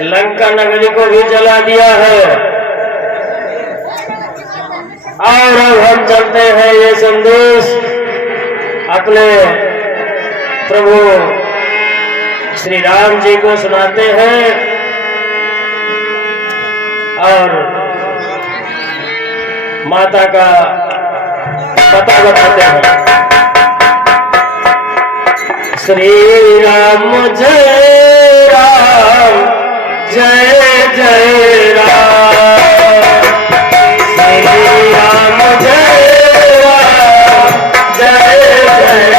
लंका नगरी को भी जला दिया है। और अब हम चलते हैं ये संदेश अपने प्रभु श्री राम जी को सुनाते हैं और माता का पता बताते हैं। श्री राम जय राम जय जय राम, श्री राम जय राम जय जय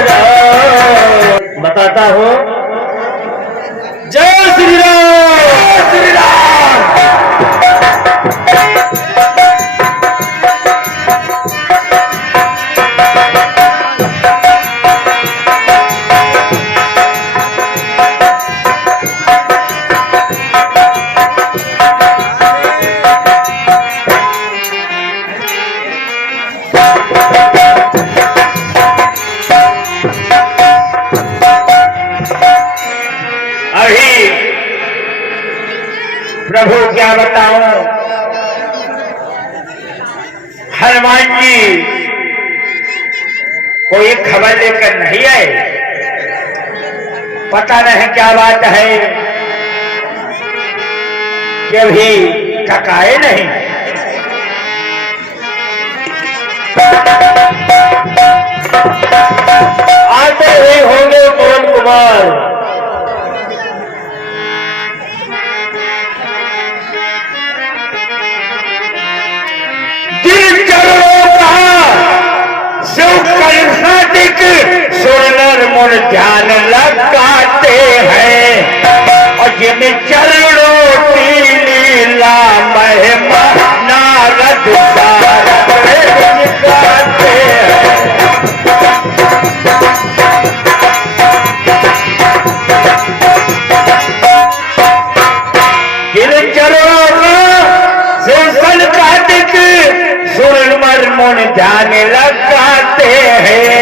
राम, बताता हूं। जय श्री राम, श्री राम। प्रभु क्या बताऊं, हनुमान जी कोई खबर लेकर नहीं आए। पता नहीं क्या बात है कि अभी तक आए नहीं। आते ही होंगे पवन कुमार। सुनर मुन ध्यान लगाते हैं और जिन चरणों की लीला महिमा नारद गाते हैं। जिन चरणों का सुन कार्तिक सुनर मुन ध्यान लगाते हैं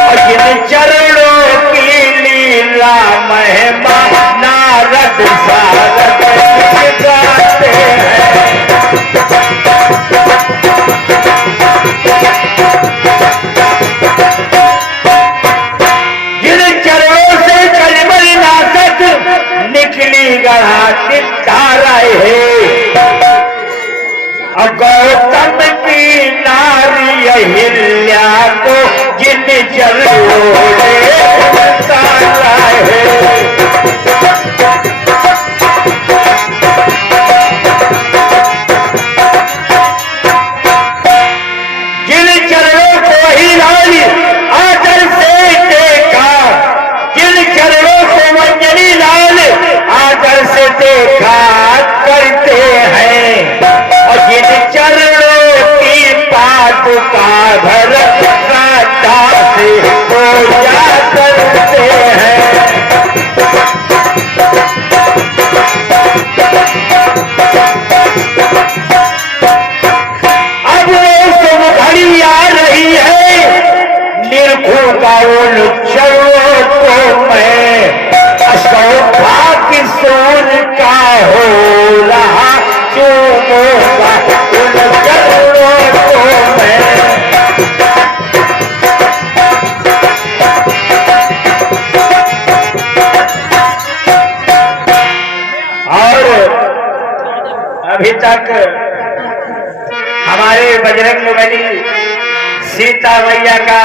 और जिन चरणों की लीला महिमा नारद सारद गाते हैं। जिन चरणों से कलिमल नाशक निकली गढ़ा ताराए है और गौतम की नारी अहिल्या को जिन चरणों ने तारा है। जिन चरणों को ही लाल आदर से देखा, जिन चरणों को मंजरी लाल आदर से देखा करते हैं और जिन चरणों की पादुका भर से पूजा करते हैं। अब वो घड़ी आ रही है निर्भू का उन चरणों को मैं सौभाग्य सोन का हो रहा चूमूंगा उन चरणों को मैं। अभी तक हमारे बजरंगबली सीता मैया का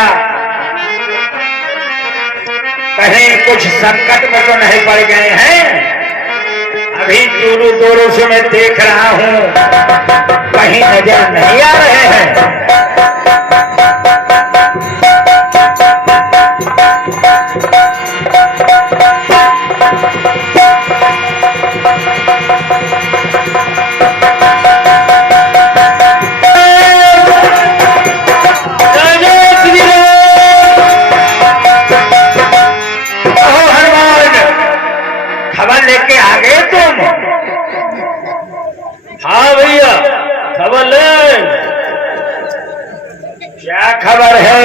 कहीं कुछ संकट में तो नहीं पड़ गए हैं? अभी दूरों दूरों से मैं देख रहा हूं, कहीं नजर नहीं आ रहे हैं। लेके आ गए तुम? हाँ भैया, खबर ले। क्या खबर है?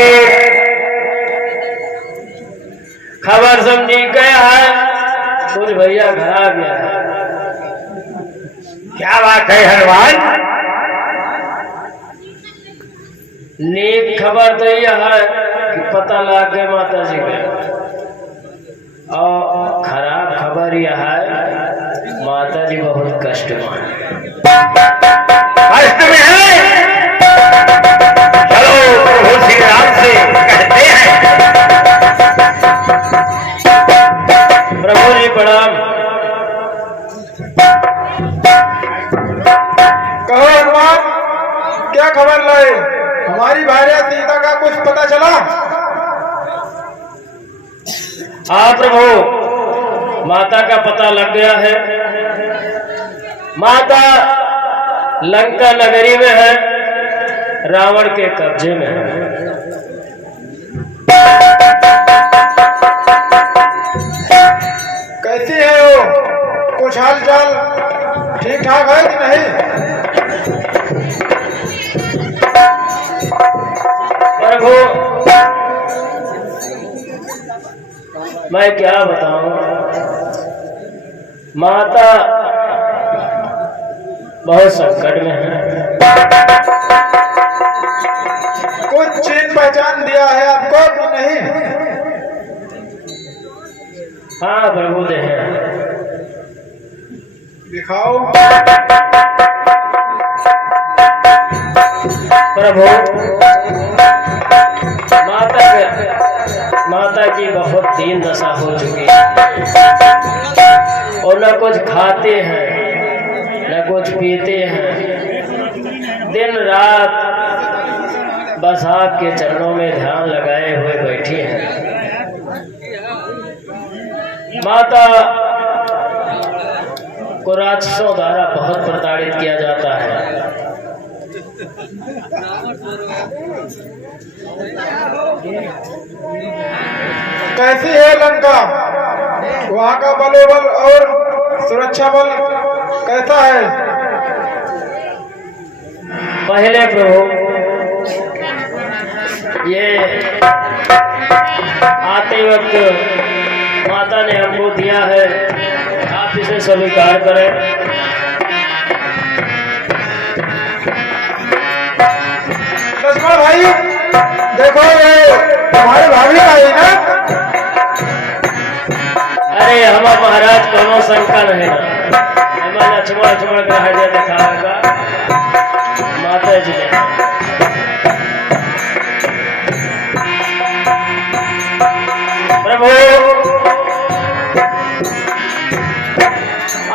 खबर समझी क्या है? कुछ भैया घर आ गया है। क्या बात है हनुमान? नेक खबर तो यह है कि पता लग गया माता जी का, और खराब खबर यह है माता जी बहुत कष्ट में है। कष्ट में है? चलो प्रभु श्री राम से कहते हैं। प्रभु जी प्रणाम। कहो हनुमान, क्या खबर लाए? हमारी भार्या सीता का कुछ पता चला? हाँ प्रभु, माता का पता लग गया है। माता लंका नगरी में है, रावण के कब्जे में है। कैसी है वो? कुछ हाल चाल ठीक ठाक है कि नहीं? प्रभु मैं क्या बताऊं, माता बहुत संकट में है। कुछ चिन्ह पहचान दिया है आपको कि नहीं? हाँ प्रभु दे हैं। दिखाओ। प्रभु माता की बहुत दीन दशा हो चुकी है, और न कुछ खाते हैं न कुछ पीते हैं। दिन रात बस आपके चरणों में ध्यान लगाए हुए बैठी हैं। माता को राक्षसों द्वारा बहुत प्रताड़ित किया जाता है। कैसी है लंका? वहाँ का बलोबल और सुरक्षा बल कैसा है? पहले प्रभु ये आते वक्त माता ने हमको दिया है, आप इसे स्वीकार करें। लक्ष्मण भाई देखो, ये हमारे भाभी का है ना? अरे हम महाराज कोनो शंका नहीं ना, हमारा लक्ष्मण का हृदय दिखाएगा माता जी ने। प्रभु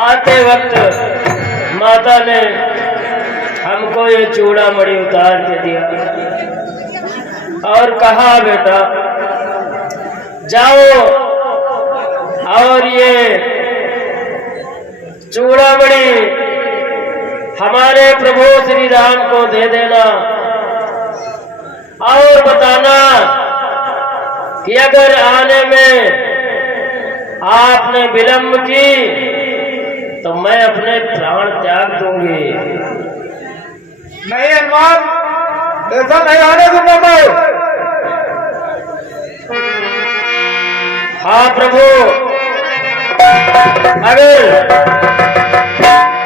आते वक्त माता ने हमको ये चूड़ा मणि उतार के दिया और कहा बेटा जाओ और ये चूड़ामणि हमारे प्रभु श्री राम को दे देना, और बताना कि अगर आने में आपने विलंब की तो मैं अपने प्राण त्याग दूंगी। नहीं हनुमान, ऐसा नहीं आने दूंगा मैं। हाँ प्रभु, अगर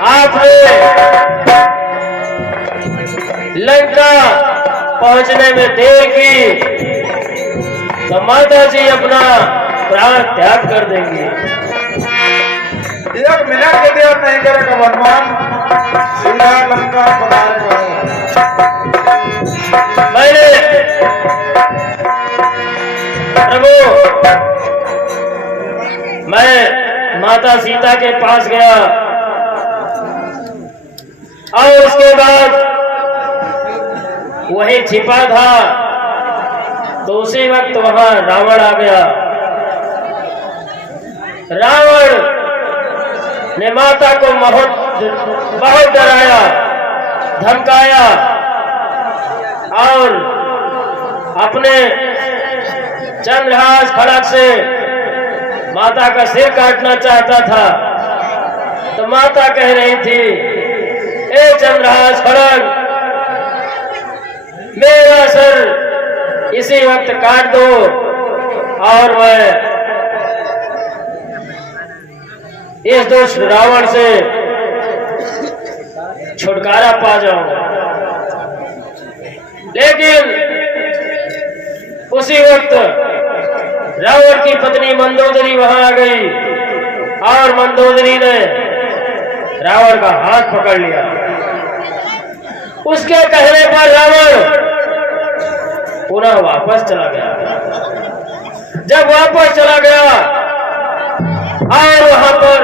आपने लंका पहुंचने में देर की तो माता जी अपना प्राण त्याग कर देंगी। एक मिनट के देर नहीं करेगा हनुमान, सीधा लंका पधारेगा। मैंने प्रभु मैं माता सीता के पास गया और उसके बाद वही छिपा था, तो उसी वक्त वहां रावण आ गया। रावण ने माता को बहुत डराया, धमकाया और अपने चंद्रहास खड़ग से माता का सिर काटना चाहता था। तो माता कह रही थी, ए चंद्रहास खड़ग, मेरा सर इसी वक्त काट दो और मैं इस दुष्ट रावण से छुटकारा पा जाऊंगा। लेकिन उसी वक्त रावण की पत्नी मंदोदरी वहां आ गई और मंदोदरी ने रावण का हाथ पकड़ लिया। उसके कहने पर रावण पुनः वापस चला गया। जब वापस चला गया और वहां पर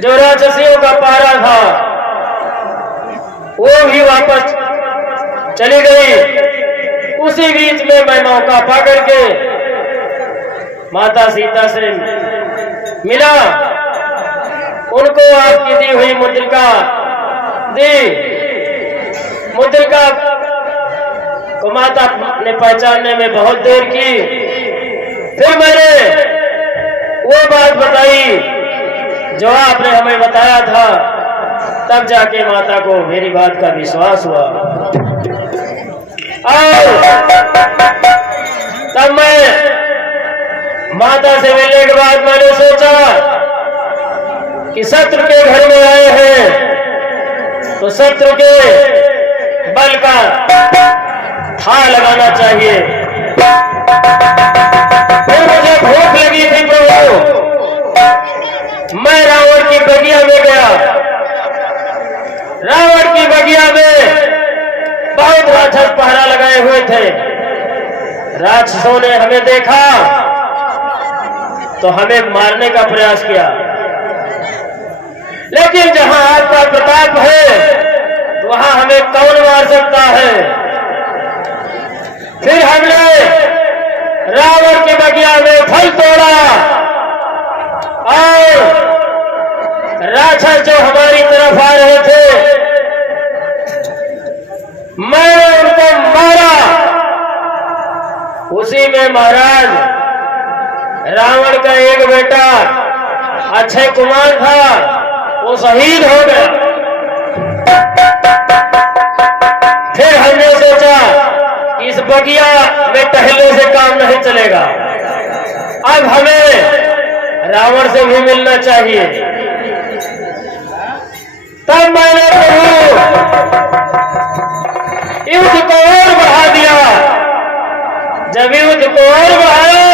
जो राक्षसियों का पारा था वो भी वापस चली गई। उसी बीच में मैं मौका पा करके माता सीता से मिला, उनको आपकी दी हुई मुद्रिका दी। मुद्रिका को माता ने पहचानने में बहुत देर की। फिर मैंने वो बात बताई जो आपने हमें बताया था, तब जाके माता को मेरी बात का विश्वास हुआ। और तब मैं माता से मिलने के बाद मैंने सोचा कि शत्रु के घर में आए हैं तो शत्रु के बल का था लगाना चाहिए। फिर मुझे भूख लगी थी प्रभु, मैं रावण की बगिया में गया। रावण की बगिया में बहुत राक्षस पहरा लगाए हुए थे। राक्षसों ने हमें देखा तो हमें मारने का प्रयास किया, लेकिन जहां आपका प्रताप है वहां हमें कौन मार सकता है। फिर हमने रावण की बगिया में फल तोड़ा और राक्षस जो हमारी तरफ आ रहे थे मैंने उनको मारा। उसी में महाराज रावण का एक बेटा अक्षय कुमार था, वो शहीद हो गया। फिर हमने सोचा इस बगिया में टहलने से काम नहीं चलेगा, अब हमें रावण से भी मिलना चाहिए। तब मैंने युद्ध को और बढ़ा दिया। जब युद्ध को और बढ़ाया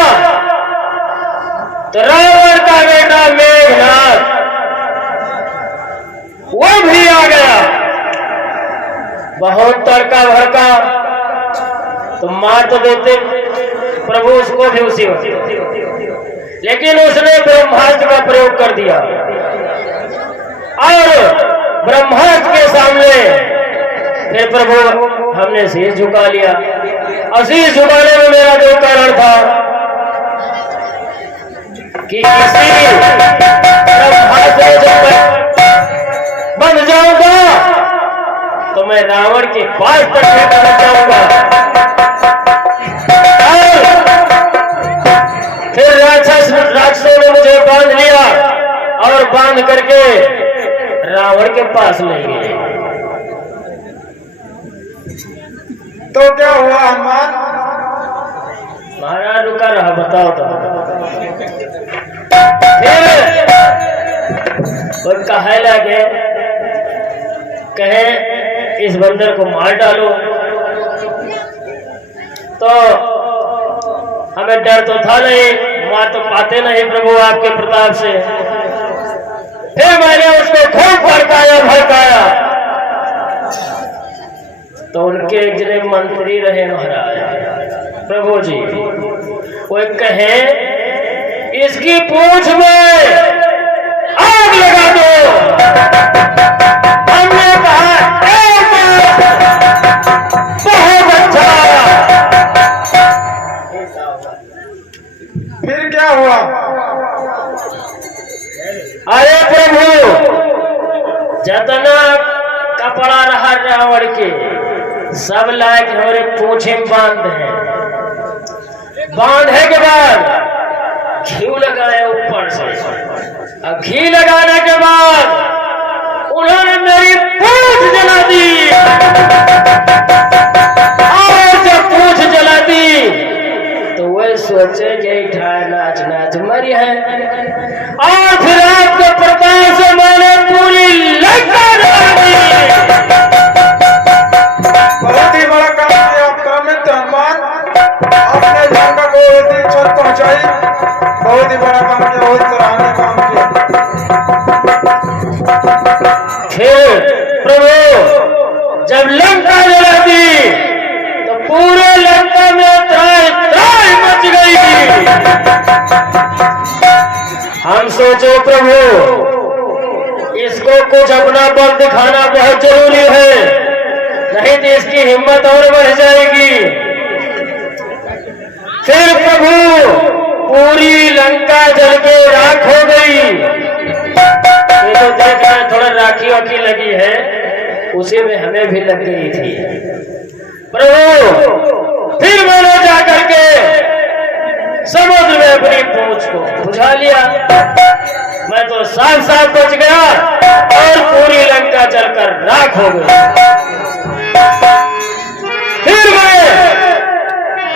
तो रावण का बेटा मेघनाथ वो भी आ गया। बहुत तड़का भड़का तो मार तो देते प्रभु उसको भी उसी वक्त, लेकिन उसने ब्रह्मास्त्र का प्रयोग कर दिया और ब्रह्मास्त्र के सामने फिर प्रभु हमने शीश झुका लिया। और शीश झुकाने में मेरा जो कारण था कि किसी ब्रह्मास्त्र जब बन जाऊंगा तो मैं रावण के पास तक पहुंच जाऊंगा। फिर राक्षसों ने मुझे बांध लिया और बांध करके रावण के पास ले गए। तो क्या हुआ हनुमान? महाराज रुका रहा, बताओ तो। फिर वो कहे लगे, कहे इस बंदर को मार डालो। तो हमें डर तो था नहीं, मार तो पाते नहीं प्रभु आपके प्रताप से। फिर मैंने उसको खूब भड़काया। तो उनके एक जने मंत्री रहे महाराज प्रभु जी, वो कहे इसकी पूंछ में आग लगा दो। हमने कहा बहुत अच्छा। फिर क्या हुआ? अरे प्रभु, जतना कपड़ा रहा रावण के सब लायक हमारे पूंछे में बांध है। बांधे के बाद घी लगाया ऊपर से। अब घी लगाने के बाद उन्होंने मेरी पूंछ जला दी। और जब पूंछ जला दी तो वह सोचे कि नाच नाच मरी है। और फिर आपके प्रताप से मैंने पूरी लंका जला दी। बहुत ही बड़ा काम किया आपका मित्र हनुमान। आपने लंका को इतनी चोट पहुंचाई, बहुत ही बड़ा काम किया, बहुत सराहनीय काम किया। फिर प्रभु जब लंका जला दी तो पूरे लंका में त्राही त्राही मच गई। हम सोचे प्रभु इसको कुछ अपना बल दिखाना बहुत जरूरी है, नहीं तो इसकी हिम्मत और बढ़ जाएगी। फिर प्रभु पूरी लंका जल के राख हो गई। ये तो देख रहे हैं थोड़ा राखी वाखी लगी है, उसी में हमें भी लग गई थी। प्रभु फिर मैंने जाकर के समुद्र में अपनी पूंछ को बुझा लिया। मैं तो साथ साथ बच गया और पूरी लंका जलकर राख हो गई। फिर मैं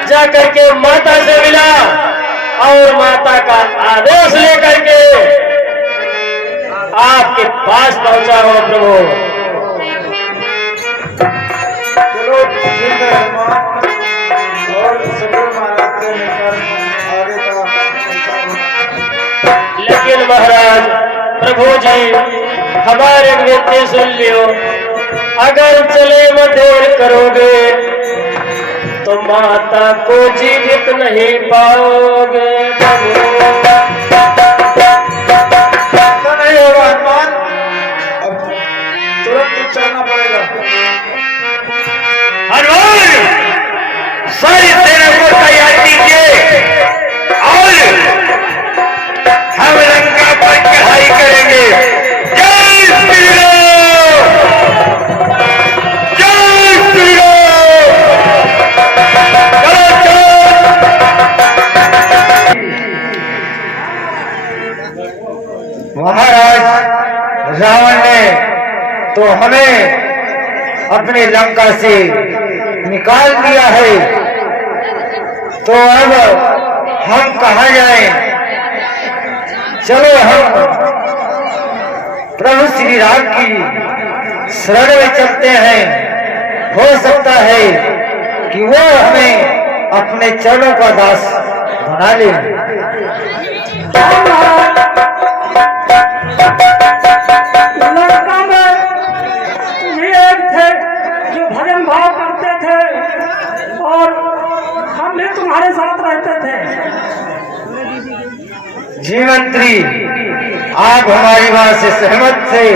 जाकर के माता से मिला और माता का आदेश लेकर के आपके पास पहुंचा हूं प्रभु। चलो ठीक है हनुमान, और सुग्रीव महाराज से मिलकर आगे का लेकिन महाराज प्रभु जी हमारे विनती सुन लियो। अगर चले में देर करोगे तो माता को जीवित नहीं पाओगे प्रभु। ऐसा नहीं होगा हनुमान, अब तुरंत ही चलना पड़ेगा। हनुमान सारी सेना को तैयार कीजिए और हम लंका पर चढ़ाई करेंगे। जय श्री राम, जय श्री राम। चलो चलो। महाराज रावण ने तो हमें अपनी लंका से निकाल दिया है, तो अब हम कहाँ जाएं? चलो हम प्रभु श्री राम की शरण में चलते हैं। हो सकता है कि वो हमें अपने चरणों का दास बना ले। लंका में ये एक थे जो भजन भाव करते थे और हम भी तुम्हारे साथ रहते थे। जी मंत्री, आप हमारी बात से सहमत थे,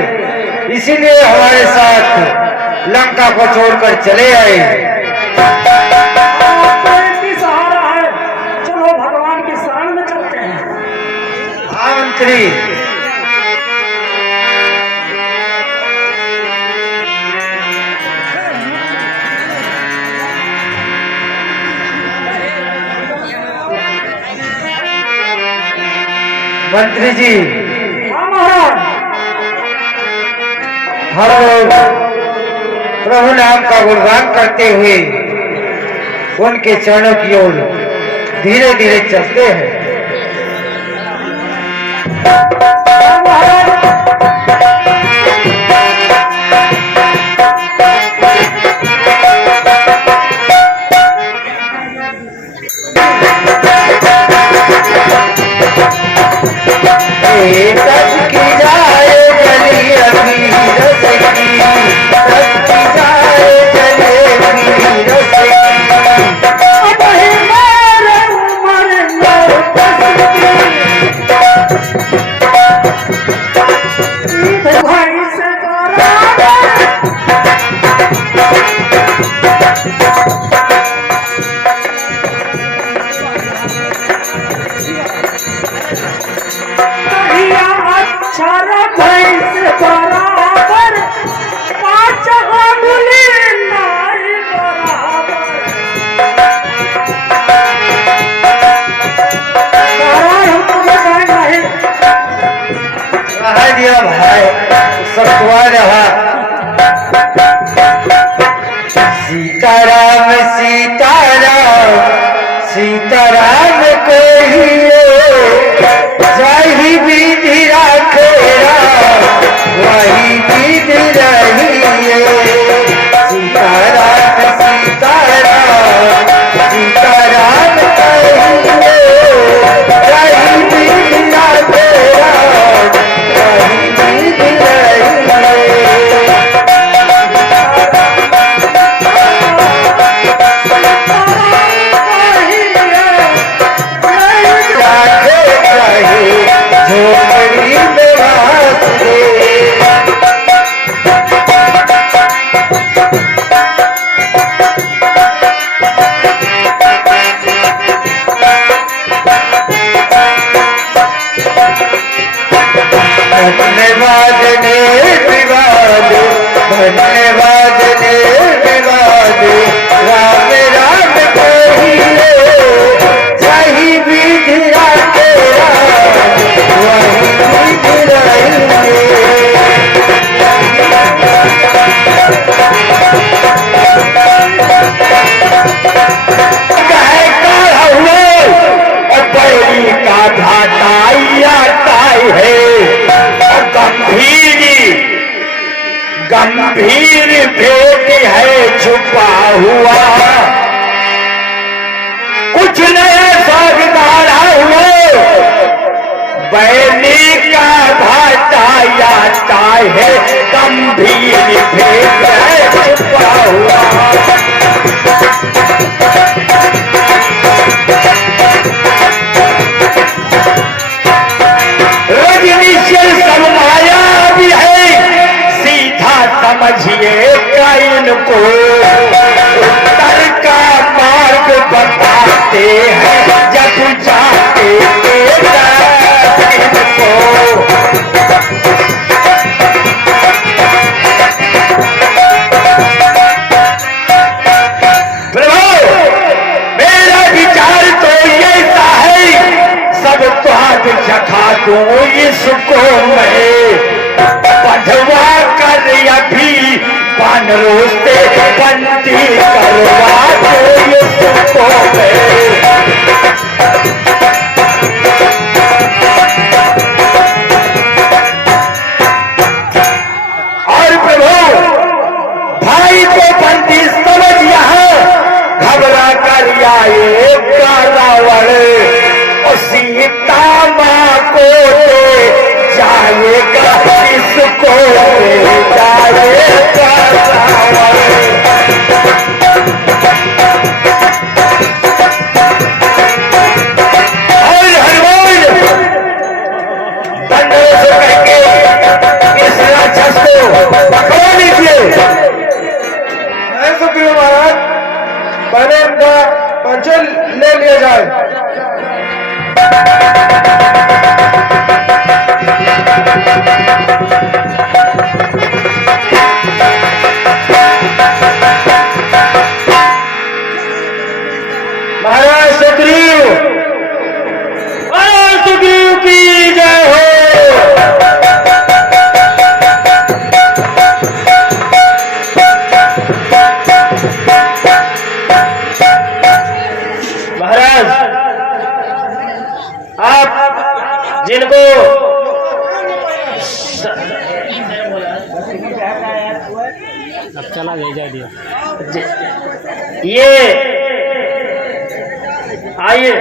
इसीलिए हमारे साथ लंका को छोड़कर चले आए। आपको इसकी सहारा है, चलो भगवान की शरण में चलते हैं। हाँ मंत्री, मंत्री जी हाँ महाराज, हम लोग प्रभु नाम का गुणगान करते हुए उनके चरणों की ओर धीरे धीरे चलते हैं। हाँ महाराज, तब की जाए जली अभी रस की, तब की जाए जले अभी रस की। अब ही मेरे उम्र में बस की, निवाजने निवाजे राम राम कहिए सही विधिया तेरा वही विधि रहिए बैरी का घाटाइया ताई है गंभीर भेद है छुपा हुआ कुछ नया सागदारा हुए बैली का घाटाइया ताई है गंभीर भेद है छुपा हुआ समझिए काइन को उत्तर का मार्ग बताते हैं जब जाते को प्रभु मेरा विचार तो ये सा है सब स्वाद चखा दूं इसको मैं बधवा कर अभी बानरों से बंदी करवा दो इसको और प्रभु भाई को बंदी समझ यहाँ घबरा कर आए रावण सीता माँ को जाएगा इसको जाएगा और हनुमान दंडों से कहके इस राक्षस को पकड़ लीजिए। सुग्रीव महाराज पहले इनका परिचय ले लिया जाए। महाराज सुग्रीव की जय हो। महाराज आप जिनको चला भेजा दिया ये आइए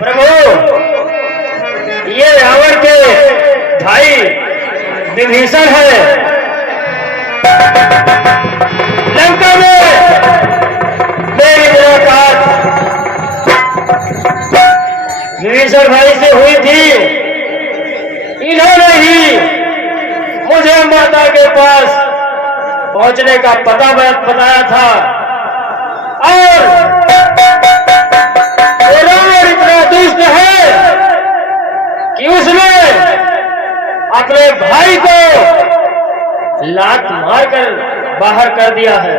प्रभु ये रावण के भाई विभीषण है लंका में मेरी मुलाकात विभीषण भाई से हुई थी। इन्होंने ही मुझे माता के पास पहुंचने का पता बताया था और रावण इतना दुष्ट है कि उसने अपने भाई को लात मारकर बाहर कर दिया है।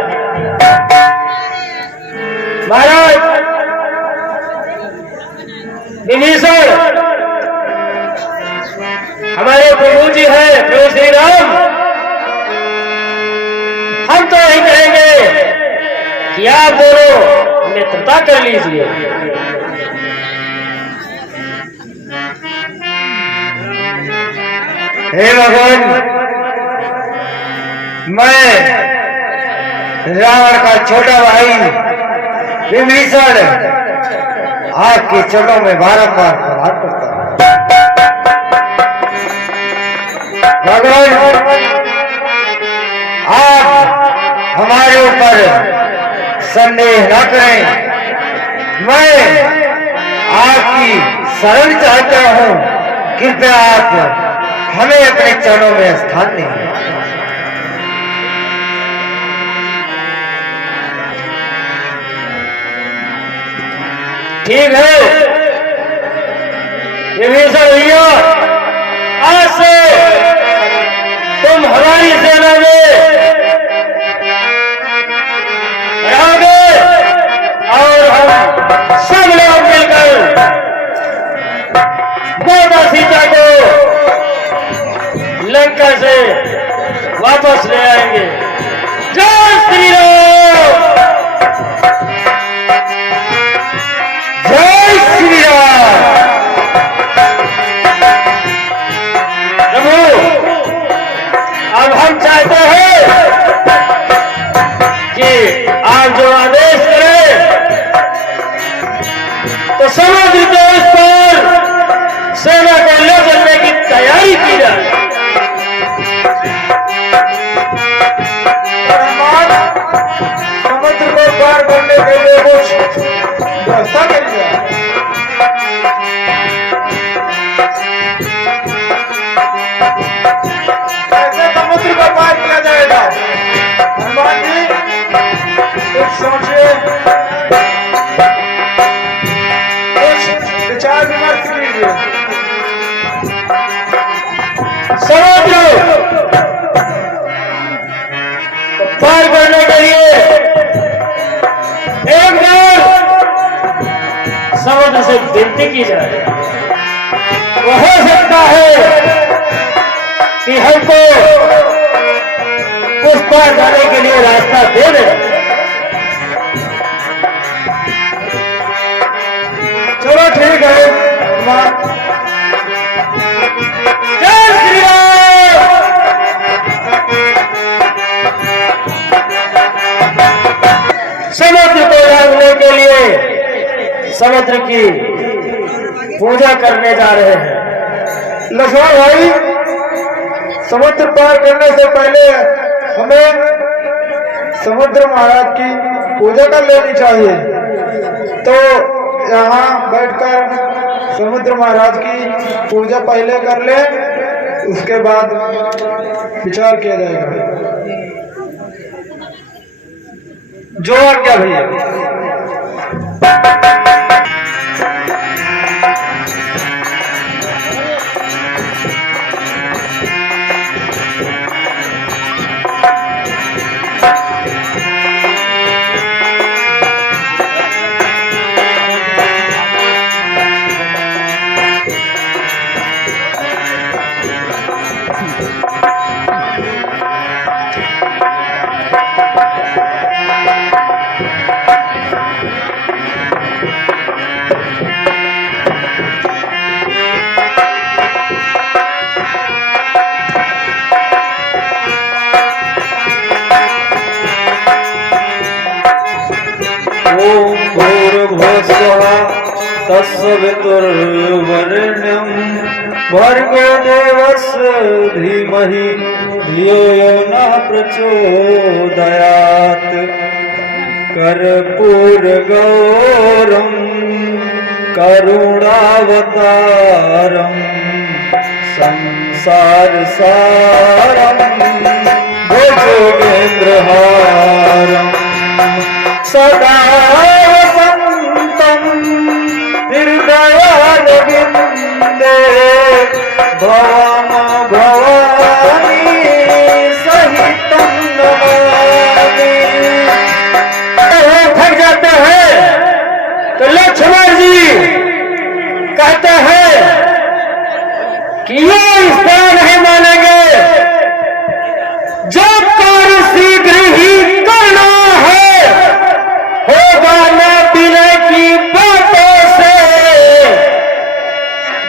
महाराज विभीषण हमारे प्रभु जी है प्रभु श्री राम। हम तो यही कहेंगे कि आप दोनों मित्रता कर लीजिए। हे भगवान मैं रावण का छोटा भाई विभीषण आपके चरणों में बारंबार प्रहार करता हूं। भगवान आप हमारे ऊपर संदेह न करें। मैं आपकी शरण चाहता हूं, कृपया आप हमें अपने चरणों में स्थान दें। ठीक है विभीषण भैया, आज से तुम हमारी सेना में रहोगे और हम सब लोग मिलकर माता सीता को लंका से वापस ले आएंगे। जय श्री राम, जय श्री राम। प्रभु, अब हम चाहते हैं कि आप जो आदेश करें तो समुद्र के उस पर सेना को ले चलने की तैयारी की जाए। समुद्र को पार करने के लिए कुछ व्यवस्था करिए। कैसे समुद्र को पार किया जाएगा? हनुमान जी कुछ सोचिए, कुछ विचार विमर्श कीजिए। समुद्र पार करने के लिए एक बार समुद्र से विनती की जाए। वो हो सकता है कि हमको उस पार जाने के लिए रास्ता दे दे। चलो ठीक है हनुमान। जय श्री राम। समुद्र को जानने के लिए समुद्र की पूजा करने जा रहे हैं। लक्ष्मण भाई, समुद्र पार करने से पहले हमें समुद्र महाराज की पूजा कर लेनी चाहिए। तो यहाँ बैठकर समुद्र महाराज की पूजा पहले कर ले, उसके बाद विचार किया जाएगा। जो आज्ञा भैया। तत्सवितुर्वरेण्यं भर्गो देवस्य धीमहि धियो यो नः प्रचोदयात्। कर्पूरगौरं करुणावतारं संसारसारं भुजगेन्द्रहारं सदा वसन्तं हृदयारविन्दे भवम भवानी सहितं नमामि। थक जाते हैं तो लक्ष्मण जी कहते हैं कि ये इस तरह नहीं मानेंगे, जो कार्य शीघ्र ही करना है होगा न बिना की बातों से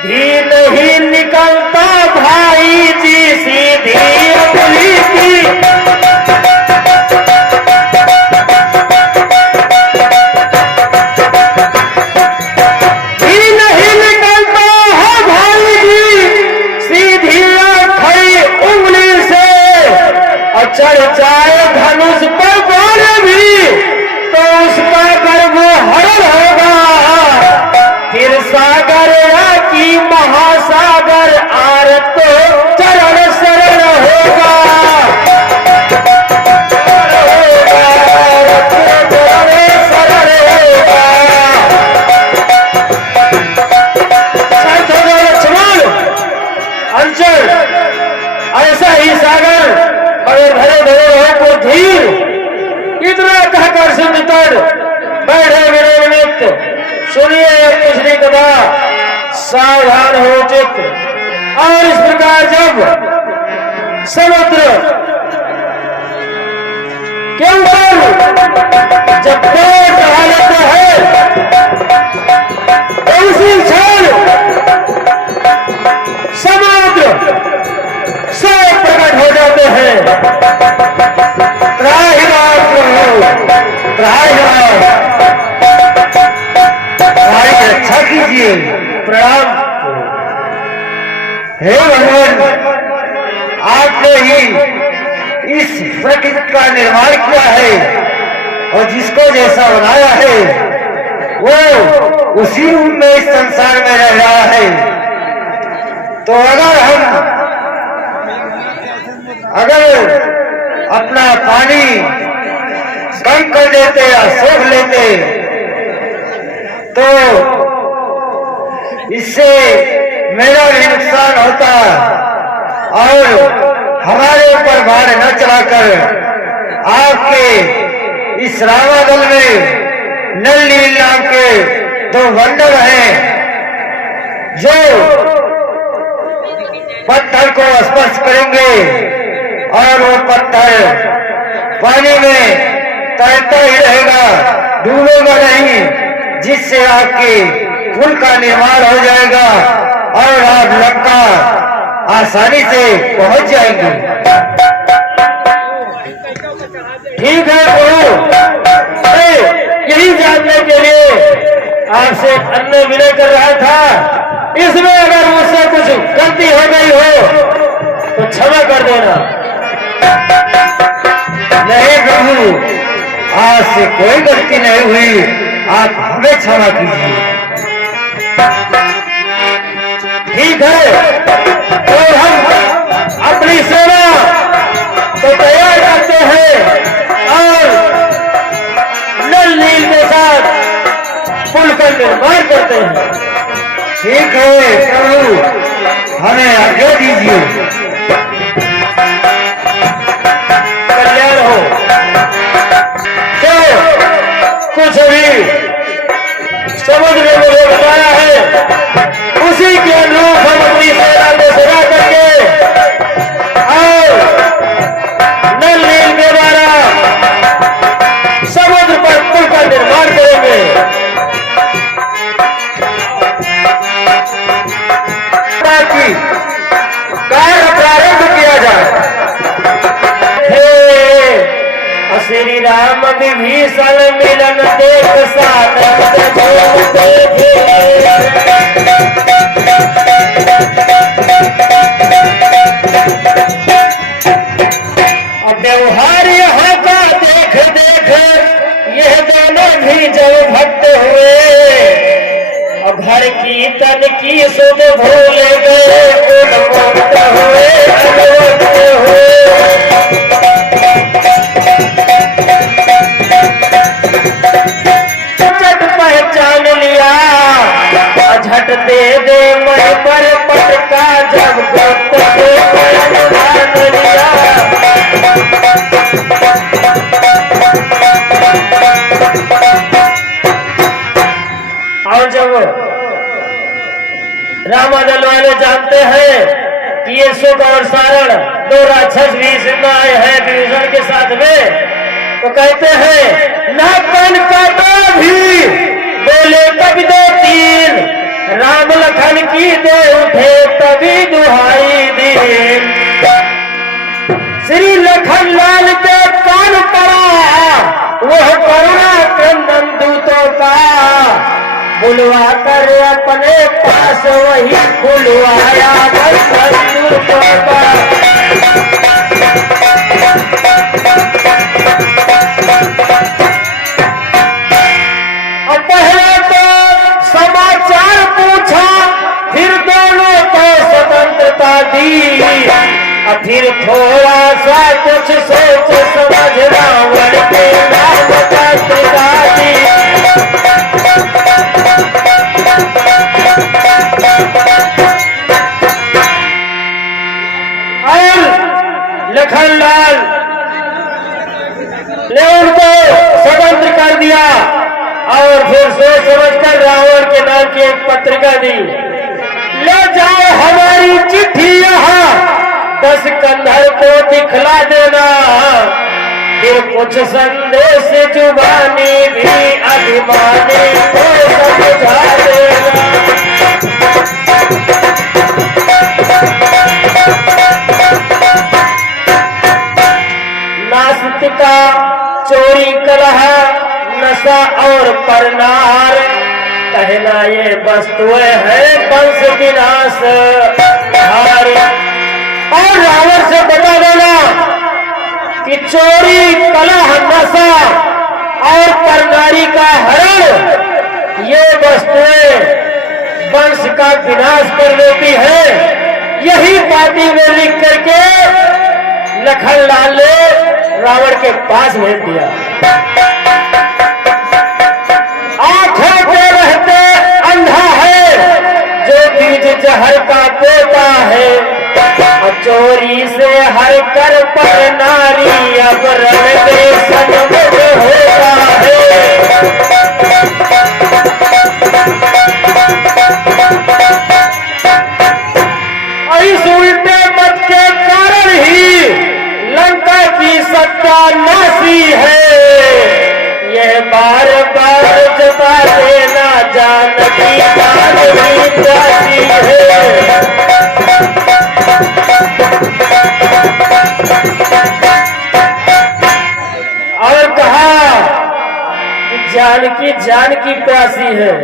भी नहीं निकलता भाई जी सीधी अपनी की। चढ़ जाए धनुष पर बाण भी तो उसका गर्व हरण होगा, फिर सागर या की महासागर आर तो चरण शरण होगा। शरण होगा। सुनिए पिछली कथा, सावधान हो चित्त। और इस प्रकार जब समुद्र के ऊपर जब पैर चढ़ा लेता है तो उसी क्षण समुद्र सब प्रकट हो जाते हैं। त्राहिमाम प्रभु, त्राहिमाम, हमारी रक्षा कीजिए। प्रणाम। हे भगवान, आपने ही इस प्रकृति का निर्माण किया है और जिसको जैसा बनाया है वो उसी रूप में इस संसार में रह रहा है। तो अगर अपना पानी कम कर देते या सोख लेते तो इससे मेरा भी नुकसान होता और हमारे ऊपर भार न चलाकर आपके इस रामादल में नल नील नाम के दो बंदर हैं जो पत्थर को स्पर्श करेंगे और वो पत्थर पानी में तैरता ही रहेगा, डूबेगा नहीं, जिससे आपके पुल का निर्माण हो जाएगा और आप लंका आसानी से पहुंच जाएंगे। ठीक है गुरु, यही जानने के लिए आपसे अन्य विनय कर रहा था। इसमें अगर मुझसे कुछ गलती हो गई हो तो क्षमा कर देना। नहीं प्रभु, आज से कोई गलती नहीं हुई, आप हमें क्षमा कीजिए। ठीक है, तो हम अपनी सेना तो तैयार करते हैं और नल नील के साथ पुल का निर्माण करते हैं। ठीक है प्रभु, हमें आज्ञा दीजिए। कल्याण हो। जो कुछ भी समुद्र ने मुझे बताया है उसी के अनुरूप हम अपनी सेना को सजा करके और नल नील के द्वारा समुद्र पर पुल का निर्माण करेंगे। ताकि कार्य प्रारंभ किया जाए। हे श्री राम विभीषण मिलन देख सानंद देखे। व्यवहार यहाँ का देख देख यह दोनों भी जब भक्त हुए और घर की तन की सुध भूल गए, उन्मत्त हुए, अनुरक्त हुए। झट पहचान लिया, झट दे दे मैं पर पटका, जब गुप्त को पहचान लिया। और जब रामादल वाले जानते हैं कि ये सुख और सारण दो राक्षस भी इसमें आए हैं विभीषण के साथ में, तो कहते हैं ना कन काटा भी बोले तभी दो तीन, राम लखन की दे उठे तभी दुहाई दी। श्री लखन लाल के कान पड़ा वह करुणा क्रंदन दूतों का, बुलवा कर अपने पास वही खुलवाया दूतों का। और पहले तो समाचार पूछा, फिर दोनों को स्वतंत्रता दी, और फिर थोड़ा सा कुछ सोच समझ रावण के नाम का सजा दी। लखनलाल ने उनको स्वतंत्र कर दिया और फिर सोच समझकर रावण के नाम की एक पत्रिका दी, ले जाओ हमारी चिट्ठी यहाँ, बस कंधर को दिखला देना, फिर कुछ संदेश जुबानी भी अभिमानी को समझा देना। नास्तिका, चोरी, कलह, नशा और परनार, कहना ये वस्तुएं हैं वंश विनाश हार। और रावण से बता देना कि चोरी, कलह, नशा और परनारी का हरण ये वस्तुएं वंश का विनाश कर देती है। यही पार्टी में लिख करके लखनलाल ने रावण के पास भेज दिया। आंखों पे रहते अंधा है जो बीज जहर का बोता है, चोरी से हर कर पर नारी अब रण में सन्मुख होता है। इस उल्टे मत के कारण ही लंका की सत्यानाशी है, ये बार बार जता देना जानकी जानवी प्यासी है। और कहा कि जानकी जानकी प्यासी है,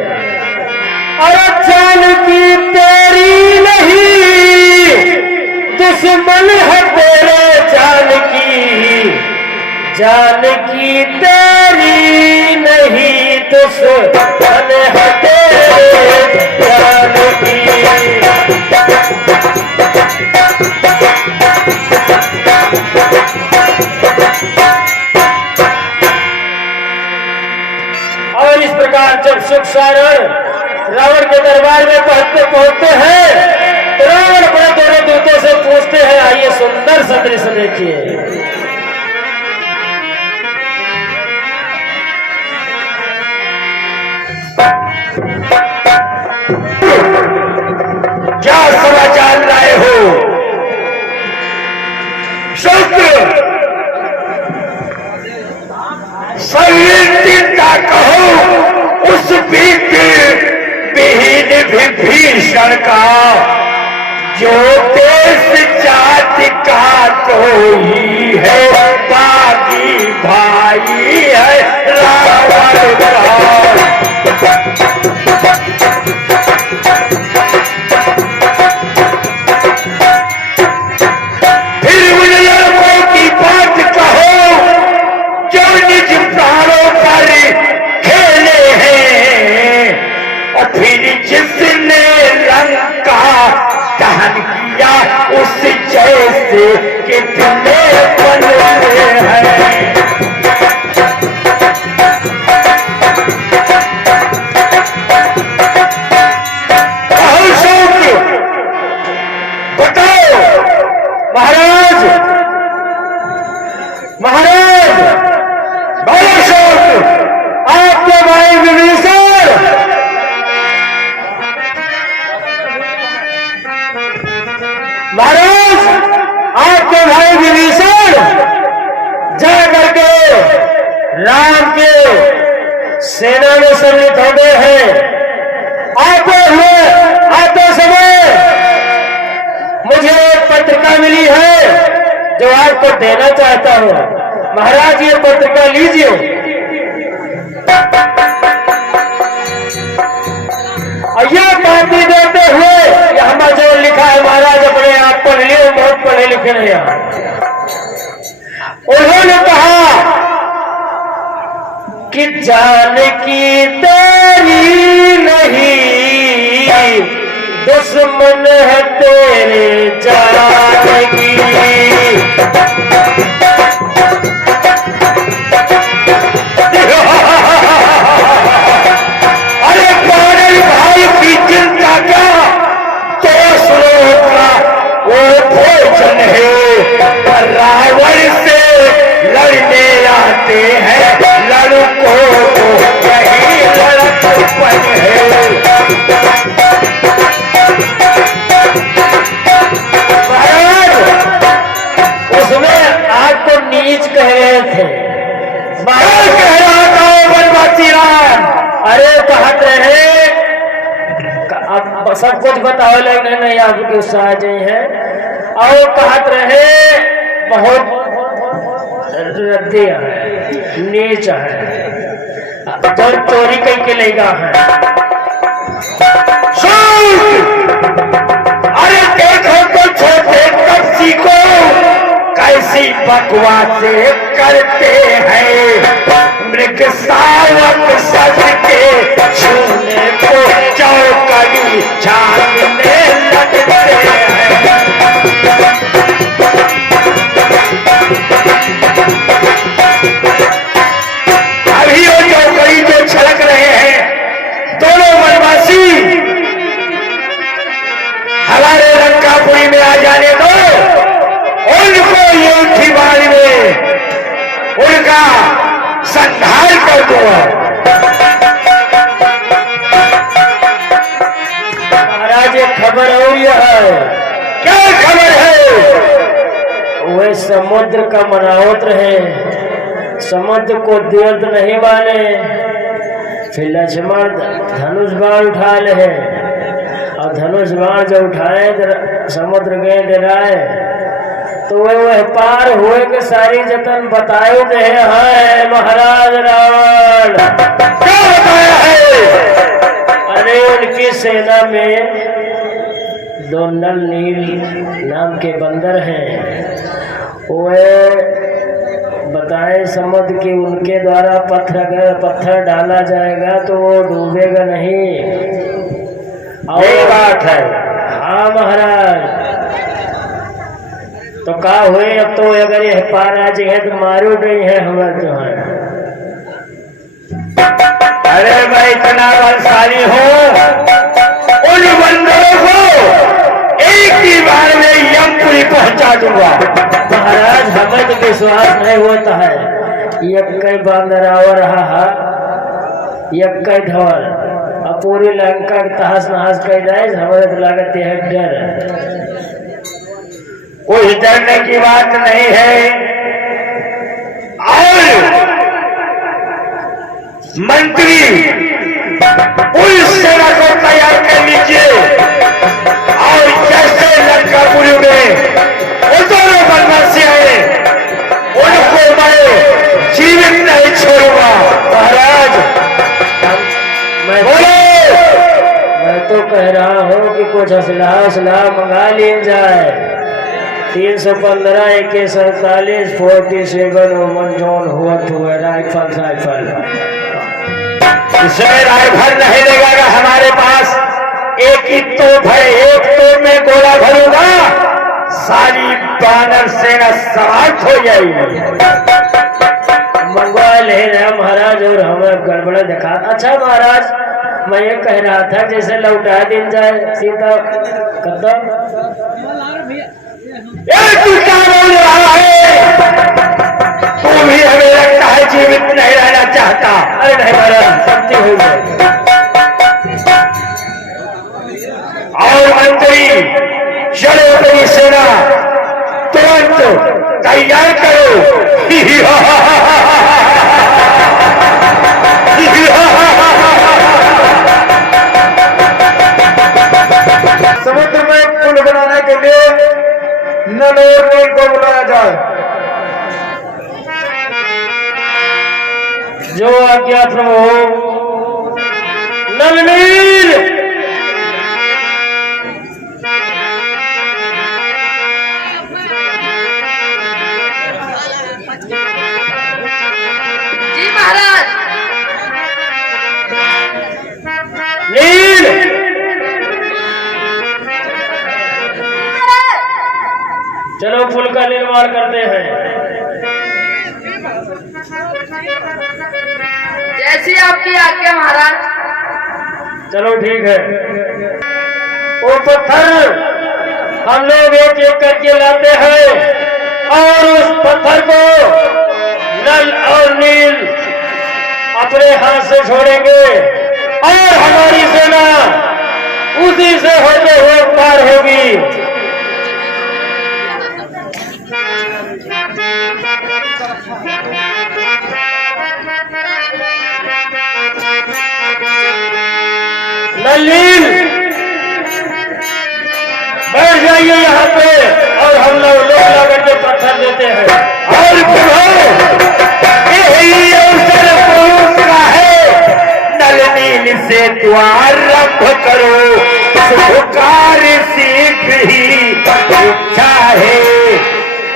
और जानकी तेरी नहीं दुश्मन है तेरे जानकी, जानकी तेरी नहीं दुश्मन है तेरे जानकी। और इस प्रकार जब सुख सारण रावण के दरबार में पहुंचते हैं, तो रावण अपने दोनों दूतों से पूछते हैं, आइए सुंदर सा दृश्य देखिए। क्या समाचार लाए हो? शस्त्र संयुक्ता कहो उस विहीन विभीषण का, जो देश जाति का तो ही है बागी भाई है रावण का। फिर उन लड़कों की बात कहो जो निज प्राणों पर खेले हैं, और फिर जिसने लंका दहन किया उस जैसे कितने बनते हैं। बताओ महाराज, महाराज बोलो शोक, आपके भाई विभीषण महाराज, आपके भाई विभीषण जा करके राम के सेना में सम्मिलित हो गए हैं। आते समय मुझे एक पत्रिका मिली है जो आपको देना चाहता हूं। महाराज ये पत्रिका लीजिए। और यह पार्टी देते हुए यहाँ जो लिखा है, महाराज अपने आप पढ़ लिए, बहुत पढ़े लिखे नहीं हैं। उन्होंने कहा कि जानकी तेरी नहीं दुश्मन है तेरे जानकी। अरे पागल भाई की चिंता क्या, तो श्लोक का वो भोजन है, रावण से लड़ने आते हैं लड़कों को नहीं कह रहे थे? क्या कह रहा था वनवासी राम? अरे कहत रहे, अब सब कुछ बताओ लेकिन नहीं आपके उत्साह नहीं है। और कहत रहे बहुत रद्दी है, नीच है, जो चोरी करके लेगा है। अरे देखो तो छोटे कच्ची को कैसी बकवासें करते हैं। मृग सावक सज के छूने को चौकड़ी झांकने लगते हैं। अभी वो चौकड़ी जो छलक रहे हैं दोनों वनवासी, हमारे लंकापुरी में आ जाने दो, उनको ये उठीवाड़ी में उनका संहार कर दो। महाराज एक खबर और यह है। क्या खबर है? वे समुद्र का मनावत रहे, समुद्र को देवत नहीं माने, फिर लक्ष्मण धनुष बाण उठा ले, और धनुष बाण जब उठाए समुद्र गए डराए, तो वह पार हुए के सारी जतन बताए दे है महाराज रावण। क्या बताया है? अरे उनकी सेना में दो नल नील नाम के बंदर हैं, वे बताए समुद्र की उनके द्वारा पत्थर डाला जाएगा तो वो डूबेगा नहीं। यही बात है। हाँ महाराज, तो का हुए अब तो अगर यह पार आ जाए तो मारो नहीं है हमारे जो है। अरे मैं इतना बलशाली हूँ, उन बंदरों को एक ही बार में यमपुरी पहुंचा दूंगा। महाराज हमें तो विश्वास नहीं होता है, यक्कई बंदर आवर रहा, यक्कई धवल, अब पूरी लंका तहस नहस कर जाए, हमारे तो लागत है डर। कोई डरने की बात नहीं है। और मंत्री पुलिस सेना को तैयार कर लीजिए, और जैसे लंकापुरी में वो दोनों वनवासी आए उनको मैं जीवित नहीं छोड़ूंगा। महाराज मैं तो कह रहा हूँ कि कुछ असलाह मंगा लिया जाए। 315 AK-47 47 ओमन जोन हुआ राइफल। इसमें राइफल नहीं लगेगा, हमारे पास एक ही तोप है, एक तोप में गोला भरूंगा, सारी बानर सेना समाप्त हो जाएगी। मंगवा ले रहे महाराज, और हमें गड़बड़ा दिखा। अच्छा महाराज, मैं ये कह रहा था जैसे लौटा दिन जाए सीता कदम। तू क्या बोल रहा है? तू भी हमें लगता है जीवित नहीं रहना चाहता। अरे नहीं महाराज, शक्ति हो जाए। और मंत्री चलो, मेरी सेना तुरंत तैयार करो। समुद्र में पुल बनाने के लिए नल और नील को बुलाया जाए। जो आज्ञा प्रभु। नल नील जी महाराज। नील चलो पुल का निर्माण करते हैं। जैसी आपकी आज्ञा महाराज। चलो ठीक है। वो पत्थर हम लोग एक एक करके लाते हैं, और उस पत्थर को नल और नील अपने हाथ से छोड़ेंगे, और हमारी सेना उसी से होते हुए पार होगी। नील बैठ जाइए यहाँ पे और हम लोग लगन के पत्थर देते हैं। और प्रभु यही अवसर पुरुष का है, नल नील से द्वार रख करो, शुभ कार्य सीख ही इच्छा है।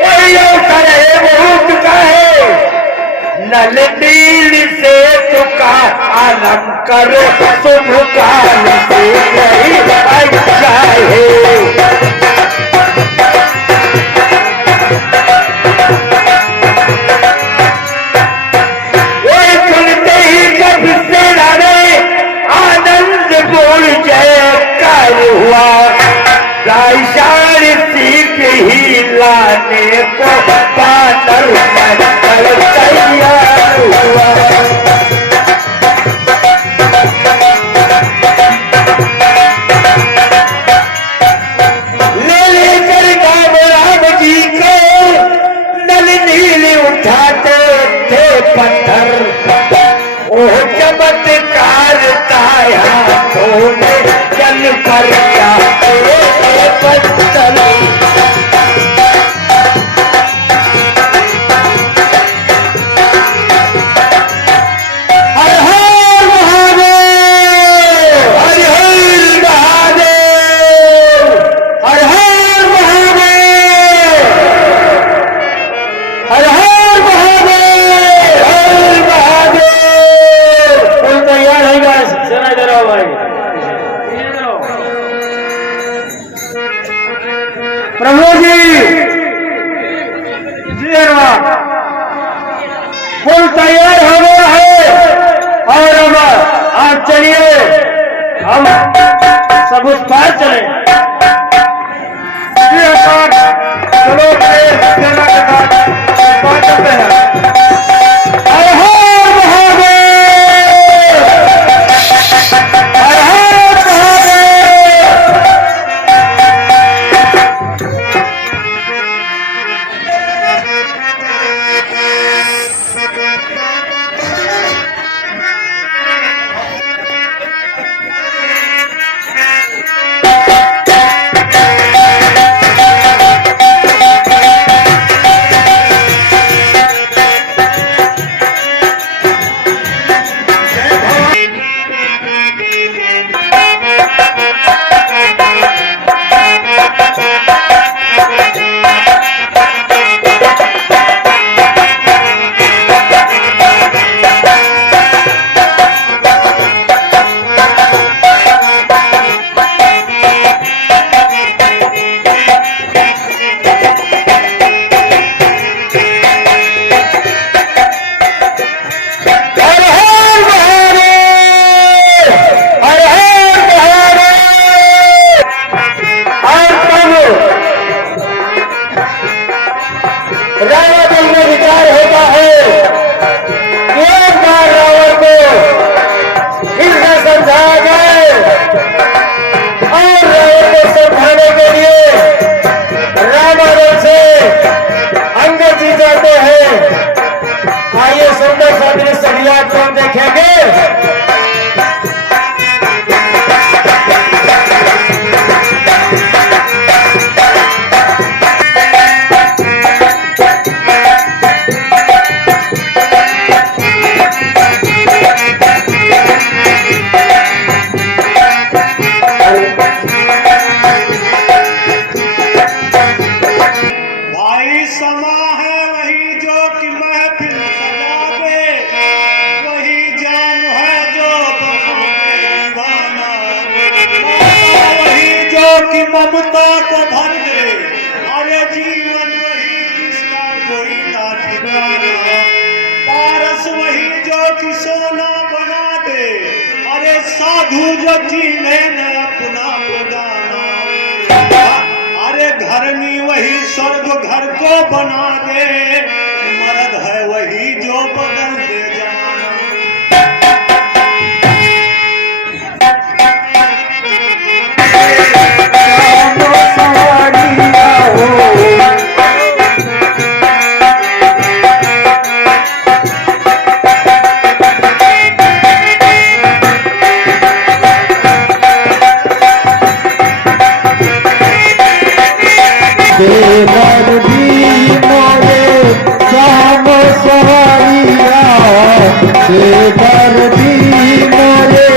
यही अवसर है बहुत का है, नल नील से तुका आरंभ करो, शुभ कार्य सीख ही इच्छा है। राइशान सीख ही लाने को बादल मंडल तैयार हुआ। ले लेकर राम राम जी को नल नील उठाते थे पत्थर, ओ चमत्कार ताया तोने जल पर पत्थर। हर हर महादेव, हर हर महादेव, हर हर महादेव, हर हर महादेव, हर महादेव। कोई तैयार है क्या? सेना इधर आओ भाई, इधर आओ। प्रभु जी पुल तैयार हो गया है और अब आप चलिए हम सब उस पार चले। चलो सेना के साथ पार चलते हैं। हर हर महादेव, हर हर महादेव। रावण में विचार होता है, एक बार रावण को फिर से समझाया जाए और रावण को समझाने के लिए रावण से अंगद जी जाते हैं। आइए सुंदर सा दृश्य अगला को हम देखेंगे। भाई समा है वही जो कि महफिल सजावे, वही जान है जो दीवाना, वही जो कि ममता को भर दे, अरे जीवन वही जिसका कोई ना ठिकाना, पारस वही जो कि सोना बना दे, अरे साधु जो जीने न अपना बेगाना, अरे धर्मी वही स्वर्ग घर को बना दे, मर्द है वही जो बदल दे जमाना। दर्दी मोरे श्याम सवारिया, बेदर्दी मोरे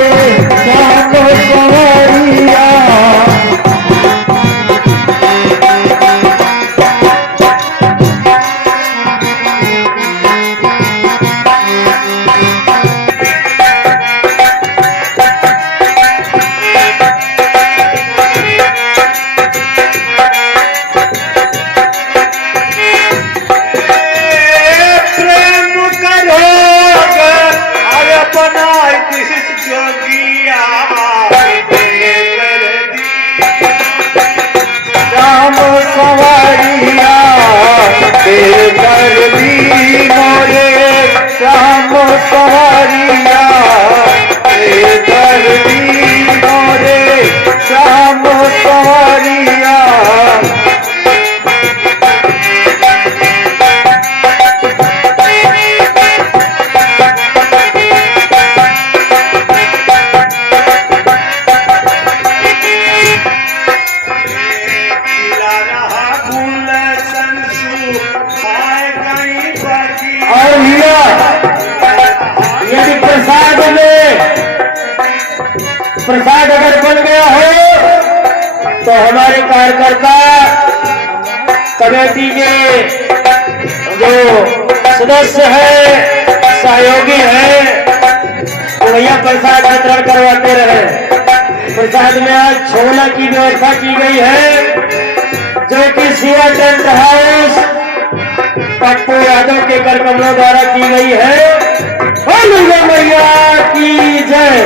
श्याम सवारिया। सवारिया बेदर्दी मोरे श्याम सवारिया, बेदर्दी मोरे श्याम सवारिया। और भैया यदि प्रसाद अगर बन गया हो तो हमारे कार्यकर्ता कमेटी के जो सदस्य हैं, सहयोगी हैं, तो भैया प्रसाद वितरण करवाते रहे। प्रसाद में आज छोला की व्यवस्था की गई है, जो कि शिवा टेंट हाउस पप्पू यादव के कर कमलों द्वारा की गई है। बोलो मैया की जय।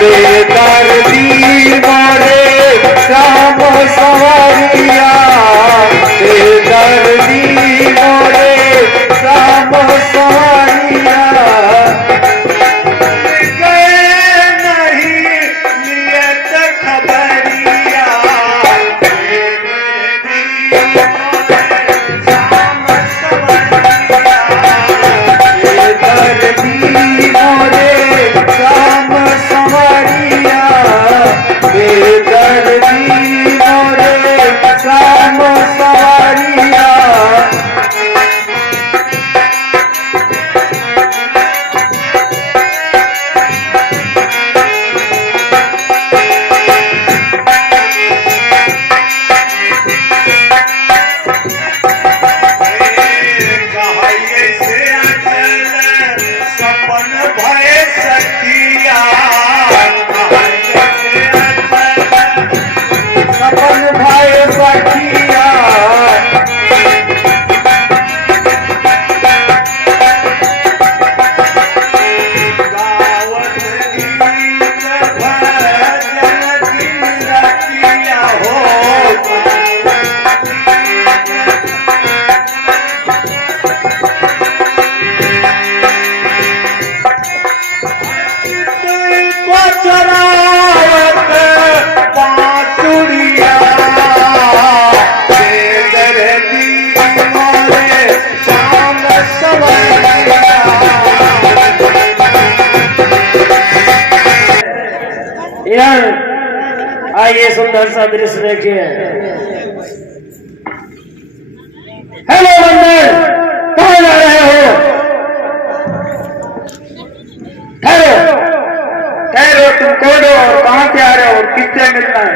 बेदर्दी मोरे श्याम सवारिया, बेदर्दी मोरे श्याम सवारिया। गए नहीं नियत खबरिया, बेदर्दी मोरे श्याम सवारिया, बेदर्दी मोरे श्याम सवारिया। सपन भय सखिया, सपन भाई सखिया, गावत गीत भजन दिन रतिया हो। चरावत बांसुरिया, बेदर्दी मोरे श्याम सवारिया। यार आइए सुंदर सा दृश्य देखिए। हेलो मंदिर, कहाँ जा रहे हो? ठहरो ठहरो, तुम कौन हो और कहाँ से आ रहे हो और किससे मिलना है?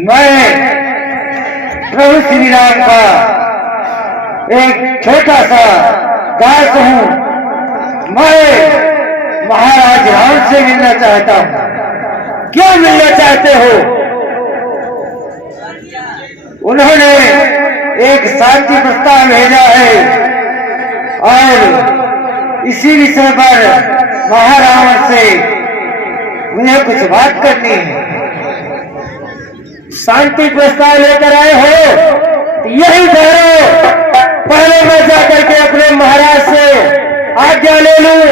मैं प्रभु श्री राम का एक छोटा सा दास हूँ। मैं महाराज राम से मिलना चाहता हूँ। क्यों मिलना चाहते हो? उन्होंने एक शांति प्रस्ताव भेजा है और इसी विषय पर महारावण से मुझे कुछ बात करनी है। शांति प्रस्ताव लेकर आए हो तो यही ठहरो, पहले मैं जाकर के अपने महाराज से आज्ञा ले लूं,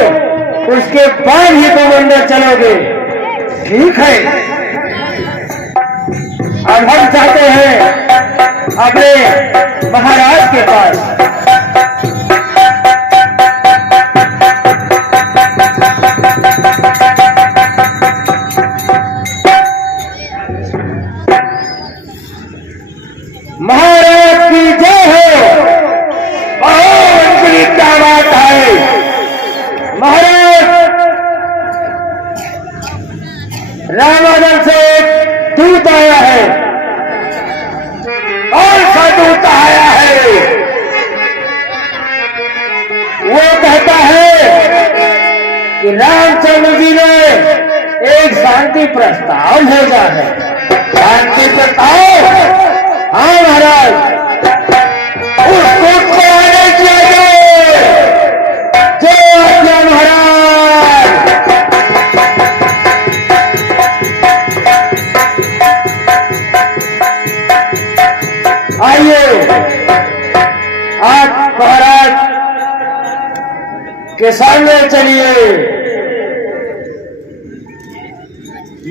उसके बाद ही तुम अंदर चलोगे। ठीक है। अब हम चाहते हैं अपने महाराज के पास। महाराज की जय हो। बहुत बड़ी क्या बात है महाराज। रामानंद से एक दूत आया है। कौन सा दूत आया है? वो कहता है कि रामचंद्र जी ने एक शांति प्रस्ताव भेजा है। शांति प्रस्ताव? हाँ महाराज, उस दूत को आने किया जाए। जय आज्ञा महाराज। आइए आप महाराज के सामने चलिए।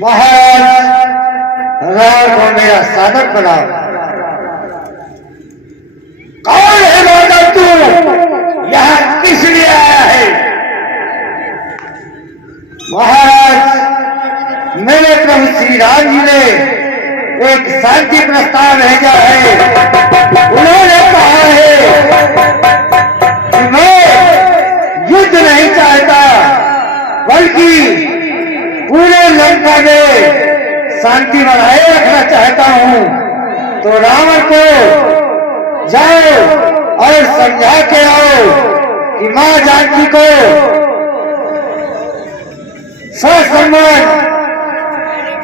महाराज, राम को मेरा साधक बनाओ। कौन है माधव तू? यहाँ किस लिए आया है? महाराज, मेरे प्रभु श्री राम जी ने एक शांति प्रस्ताव भेजा है। उन्होंने कहा है कि मैं युद्ध नहीं चाहता, बल्कि पूरे लंका में शांति बनाए रखना चाहता हूँ। तो रावण को जाओ और समझा के आओ कि मां जानकी को ससम्मान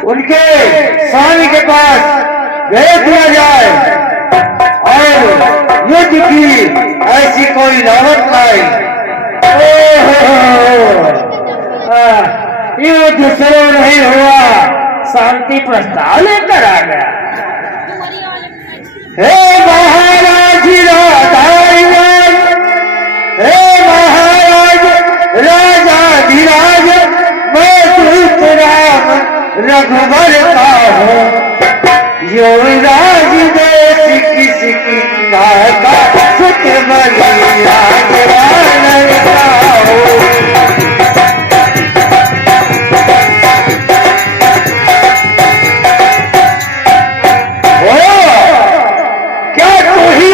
उनके स्वामी के पास भेज दिया जाए और युद्ध की ऐसी कोई नौबत लाए। युद्ध शुरू नहीं हुआ, शांति प्रस्ताव लेकर आ गया। हे महाराज राधारिवाज, हे महाराज राजाधिराज, मैं दूत राम रघुवर का हूँ। युवराज देश किसकी का सुत बलि राजवानर का हूँ। क्या तुम ही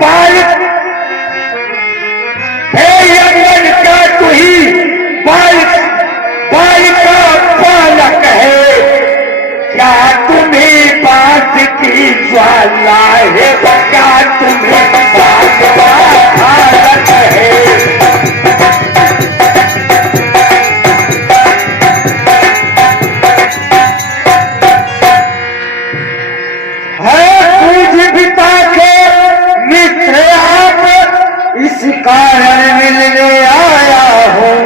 बालक? हे यंगन, क्या तू ही बालिका बालक है? क्या तुम्हें बात की ज्वाला है? क्या तुम्हें बालिका बालक है? इस कारण मिलने आया हूँ,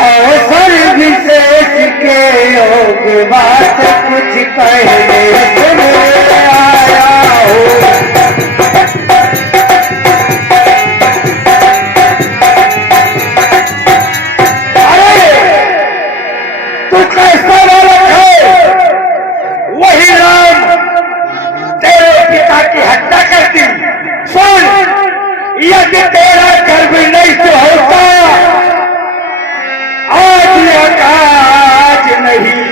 अवसर विशेष के योग बात कुछ कहने सुनने आया हूँ। अरे तू कैसा बालक है? वही राम तेरे पिता की हत्या कर दी। सुन, यदि तेरा गर्भ नहीं तो होता, आज नहीं,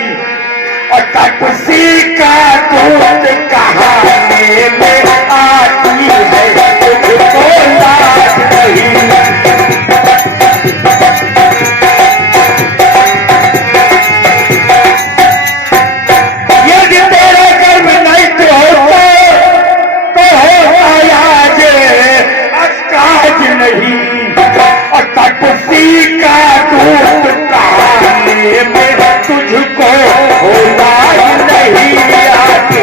और तपसी का दूत कहानी में आती है, तुझको लाज नहीं। यदि तेरा गर्भ नहीं तो होता, तो होता आज काज नहीं, और तपसी का दूत कहानी में तुझको होना नहीं आती।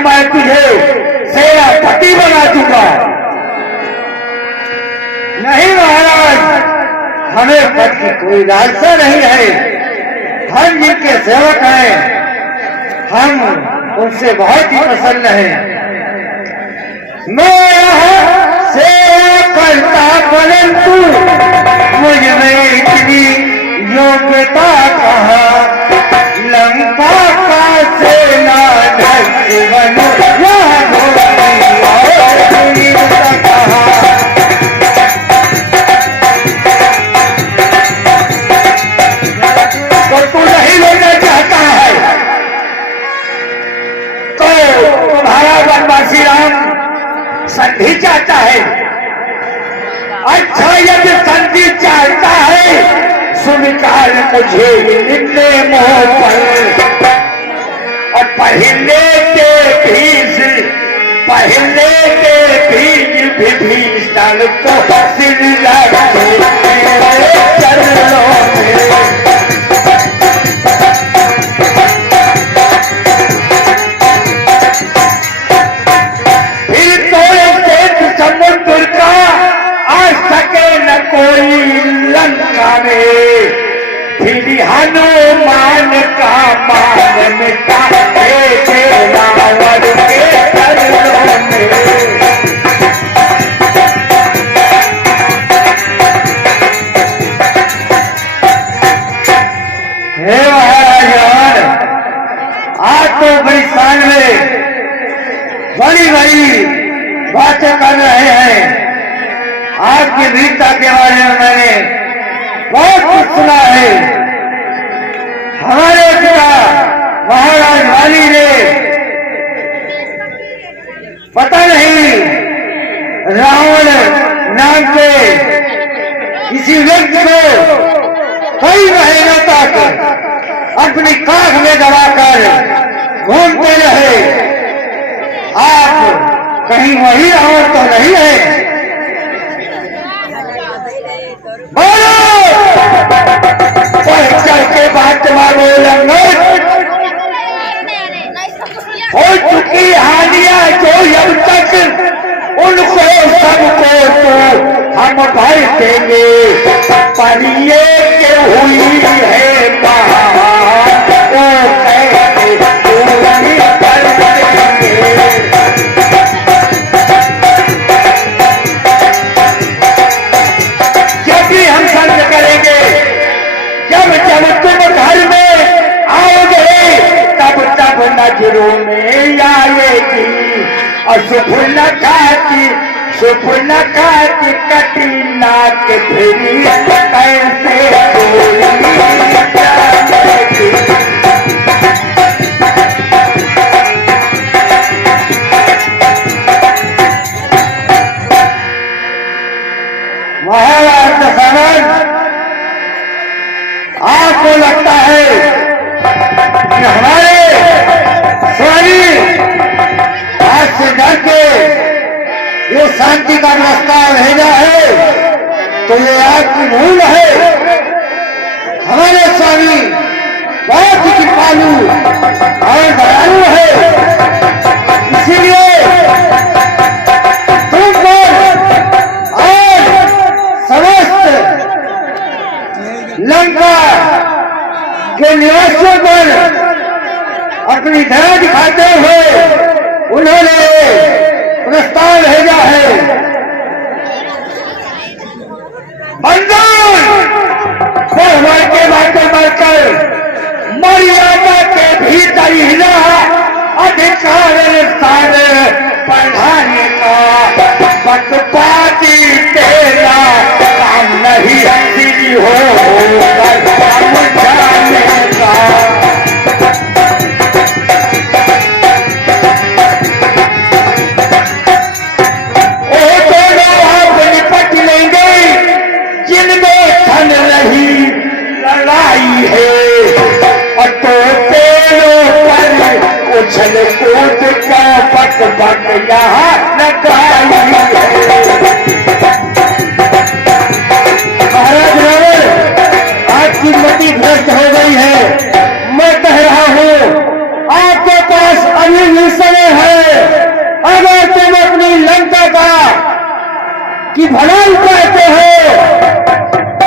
मैं तुझे सेनापति बना दूंगा। नहीं महाराज, हमें पद की कोई लालसा नहीं है। हम जिनके सेवक हैं, हम उनसे बहुत ही प्रसन्न हैं। मैं यहाँ सेवा करता, परंतु मुझ में इतनी योग्यता कहाँ। लंका का सेनाध्यक्ष बनूं, यह धोनी और वीरता कहाँ। तो तू नहीं लेना चाहता है तो तुम्हारा वनवासी राम संधि चाहता है। अच्छा, यदि संधि चाहता है स्वीकार मुझे निन्ने मोह पर। और पहले के बीज विभीषण को सिर लगे चरणों में। फिर तो एक समुद्र का आ सके न कोई लंका में। फिर हनुमान का मान मिटा थे रावण के चरणों में। हे महाराज, आज तो बड़ी शान में बड़ी बड़ी बातें कर रहे हैं। आपकी वीरता के बारे में मैंने बहुत कुछ सुना है। हमारे पिता महाराज वाली ने पता नहीं रावण नाम के किसी व्यक्ति को कई महीनों तक अपनी काख में दबाकर घूमते रहे। आप कहीं वही रावण तो नहीं है? बोलो, चल के बात मारो लंगोट। हो चुकी हानियां जो अब तक उनको सबको तो हम भर देंगे। पर ये के हुई है महान, वो कैसे पूरी कर देंगे। जब भी हम संग करेंगे, जब जब तुम घर में आओगे, तब तब नजरों में आएगी। और शुभ न खाती कटी नाक फिरी कैसे बोली जाएगी। महाराज दशरथ, आपको लगता है कि हमारे स्वामी आज से डर के ये शांति का प्रस्ताव भेजा है, तो ये आपकी भूल है। हमारे स्वामी बहुत ही कृपालु और दयालु है, इसीलिए तुमको और समस्त लंका के निवासियों पर अपनी दया दिखाते हुए उन्होंने प्रस्ताव भेजा है। बंधन बढ़ के बातें बढ़कर मर्यादा के भीतर ही अधिकार सारे पढ़ाने का पक्षपाती तेरा काम नहीं हंसी हो समझाने का। लड़ाई है और तो पेड़ों पर उछल कूद का पट पट यहाँ लगाई है। महाराज रावण, आपकी मति भ्रष्ट हो गई है। मैं कह रहा हूँ, आपके पास अभी भी समय है। सीता का कि भलाई कहते हो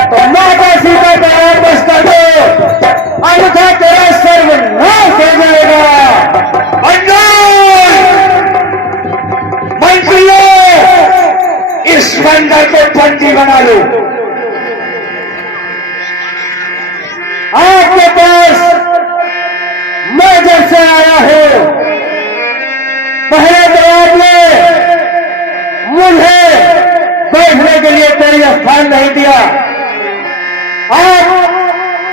तो माता सीता का वापस कर दो, अन्यथा तेरा सर्वनाश हो जाएगा। मंत्रियों, इस बंदर को बंदी बना लो। आपके पास मैं जब से आया हूं, पहले तो आपने मुझे बैठने के लिए कोई स्थान नहीं दिया। आप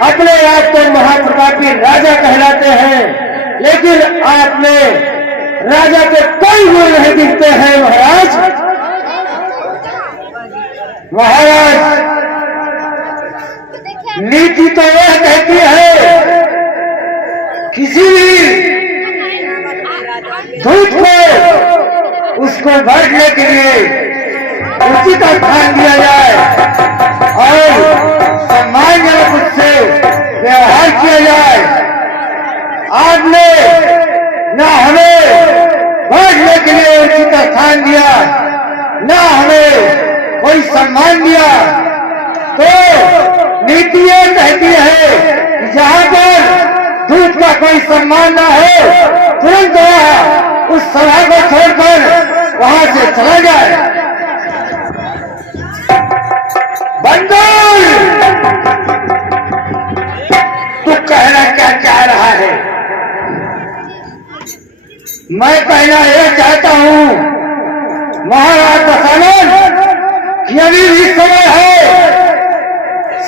अपने आप को महाप्रतापी राजा कहलाते हैं, लेकिन आप में राजा के कोई गुण नहीं दिखते हैं महाराज। महाराज, नीति तो यह कहती है किसी भी दूत को उसको बैठने के लिए उचित स्थान दिया जाए और सम्मानजनक उससे व्यवहार किया जाए। आपने न हमें बैठने के लिए उचित स्थान दिया, न हमें कोई सम्मान दिया, तो नीति ये कहती है कि जहां पर दूत का कोई सम्मान न हो, तुरंत उस सभा को छोड़कर वहां से चला जाए। बंदर, तू कहना क्या चाह रहा है? मैं कहना यह चाहता हूं महाराज दशानन कि अभी भी समय है,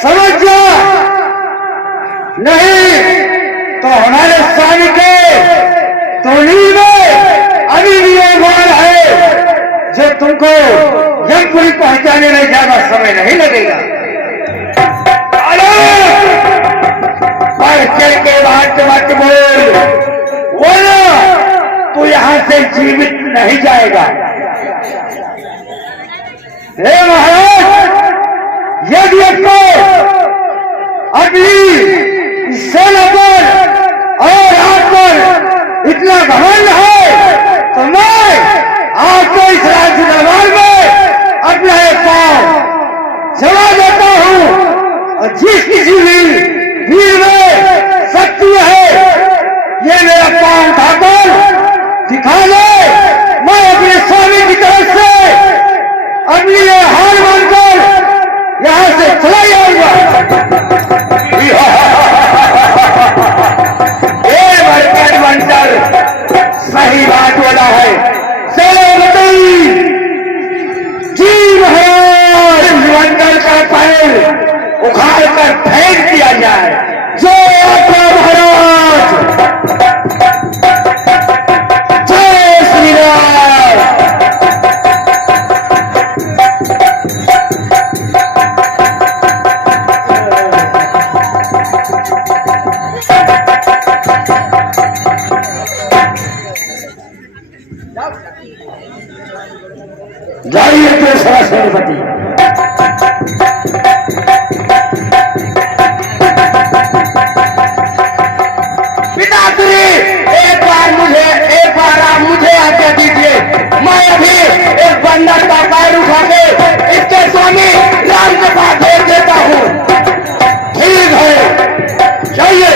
समझ जा, नहीं तो हमारे स्वामी के तोली में अभी भी ये माल है जो तुमको यमपुरी पहुंचाने में ज्यादा समय नहीं लगेगा। पर चल के बात मत बोल, बोलो तू यहां से जीवित नहीं जाएगा। हे महाराज, यदि आपको अगली सेना पर और आप पर इतना घमंड है तो मैं आपको इस राज्य दरबार में अपना एक पांव जमा देता हूं और जिस किसी भी वीर में शक्ति है ये मेरा पांव उठाकर दिखा ले, मैं अपने स्वामी की तरफ से अपनी ये हार मानकर यहां से चला जाऊंगा। सही बात बोला है। चलो बताइए जी महाराज, मंडल का पैर उखाड़ कर फेंक दिया जाए। जो आपका महाराज, जय श्री राम। जाइए दूसरा सेनापति। पिताश्री, एक बार आप मुझे आज्ञा दीजिए, मैं अभी एक बंदर का पैर उठा के इसके स्वामी राम के पास भेज देता हूँ। ठीक है, जाइए।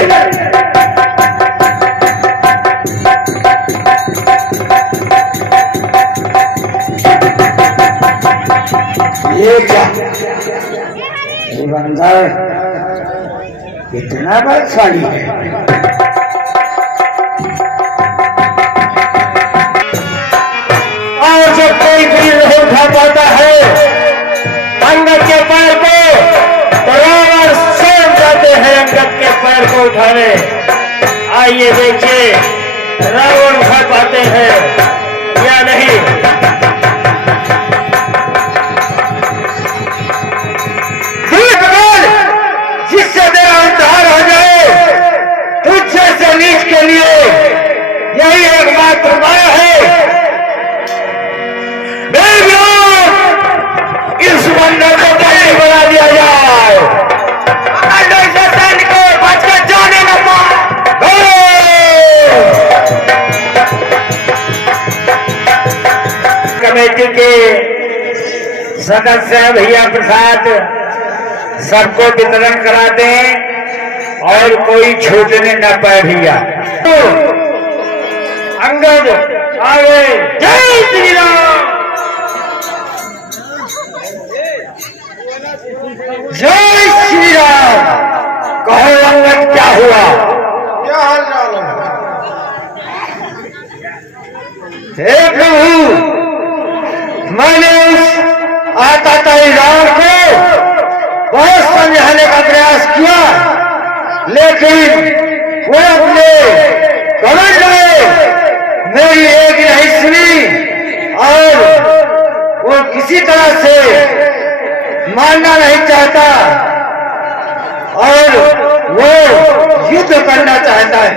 ये क्या, ये बंदर कितना बलशाली है। और जब कोई भी नहीं उठा पाता है अंगद के पैर को, तो रावण स्वयं जाते हैं अंगद के पैर को उठाने। आइए देखिए रावण उठा पाते हैं या नहीं। जिससे मेरा उद्धार हो जाए, तुझ जैसे नीच के लिए यही एकमात्र उपाय है। इस बंदर को बंदी बना दिया जाए, को बच कर जाने न पाए। कमेटी के सदस्य भैया प्रसाद सबको वितरण करा दें और कोई छूटने न पाए भैया। अंगद आगे। जय श्री राम। जय श्री राम। कहो अंगद क्या हुआ? क्या हाल चाल है? हे प्रभु, मैंने उस आता राम को बहुत समझाने का प्रयास किया, लेकिन वो अपने कमर में मेरी एक नहीं सुनी और वो किसी तरह से मानना नहीं चाहता और वो युद्ध करना चाहता है।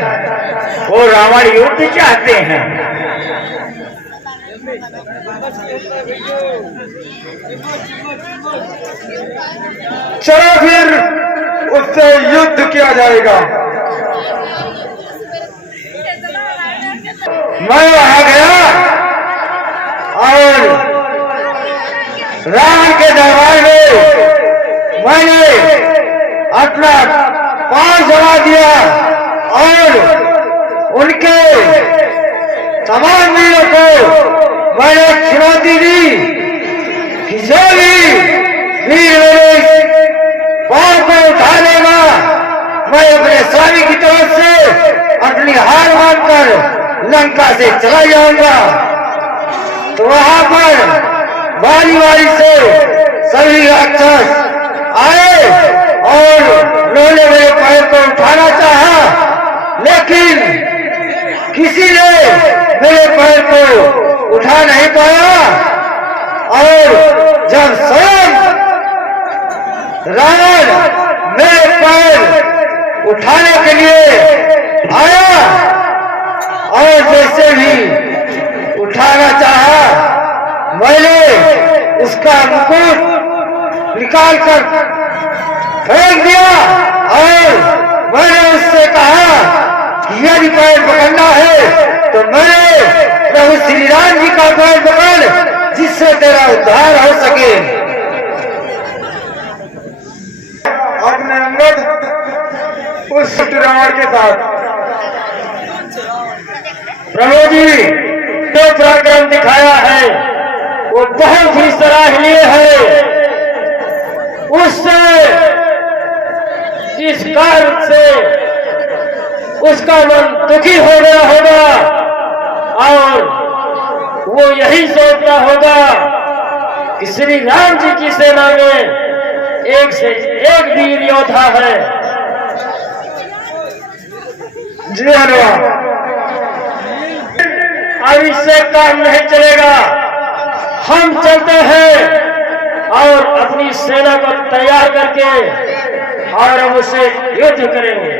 वो रावण युद्ध चाहते हैं। चलो फिर उससे युद्ध किया जाएगा। मैं वहां गया और रावण के दरबार में मैंने अपना पांव जमा दिया और उनके तमाम वीरों को मैंने चुनौती दी कि जो भी वीर मेरे पांव को उठा लेगा, मैं अपने स्वामी की तरफ से अपनी हार मानकर लंका से चला जाऊंगा। तो वहां पर बारी बारी से सभी राक्षस आए और उन्होंने मेरे पैर को उठाना चाहा, लेकिन किसी ने मेरे पैर को उठा नहीं पाया। और जब स्वयं रावण मेरे पैर उठाने के लिए आया और जैसे भी उठाना चाहा, मैंने उसका मुकुट निकालकर फेंक दिया और मैंने उससे कहा कि यदि पैर पकड़ना है तो मैंने प्रभु श्री राम जी का पैर पकड़, जिससे तेरा उद्धार हो सके। अपने अंगद उस दुष्ट रावण के साथ प्रभु जी जो पराक्रम दिखाया है वो बहुत ही सराहनीय है। उससे इस कारण से उसका मन दुखी हो गया होगा और वो यही सोचता होगा कि श्री राम जी की सेना में एक से एक वीर योद्धा है। जी हनुमान, अब इससे काम नहीं चलेगा। हम चलते हैं और अपनी सेना को तैयार करके और हम उससे युद्ध करेंगे।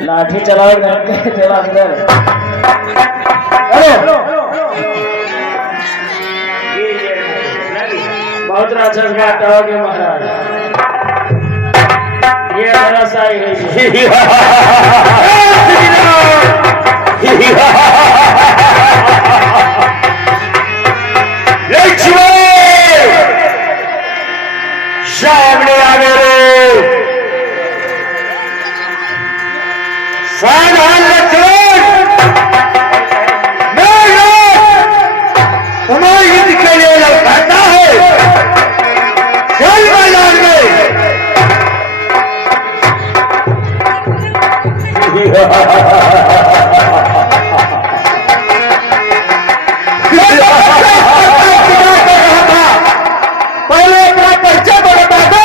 लाठी चलाओ चला अंदर। बहुत राक्षस घाटा हो गया महाराज। ये हमारा साई है सामने आ गए सावधान लक्ष्मण, तुम्हें युद्ध के लिए लौटाता है। चल मैदान में। पहले अपना परिचय तो बता दो।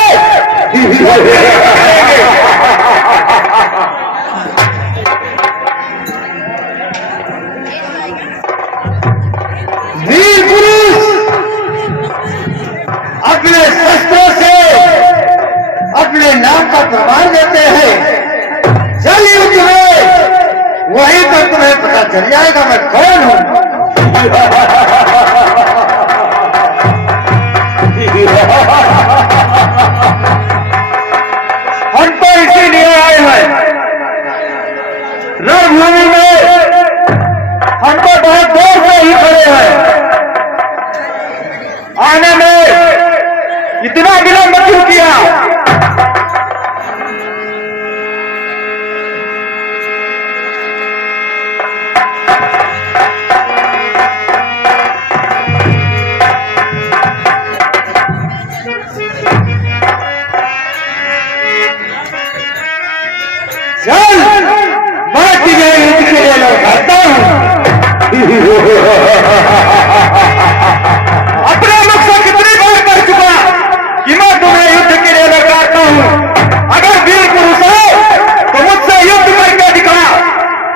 वीर पुरुष अपने शस्त्रों से अपने नाम का प्रमाण देते हैं। चल युद्ध में वहीं पर तुम्हें पता चल जाएगा मैं कौन हूं। हम तो इसीलिए आए हैं रणभूमि में। हम तो बहुत देर से ही खड़े हैं। आने में इतना विलंब क्यों किया? चल मैं तुझे युद्ध के लिए लौटाता हूं। अपने मुख से कितनी बार कर चुका कि मैं तुम्हें युद्ध के लिए लौटाता हूं। अगर वीर पुरुष हो तो मुझसे युद्ध करके दिखा,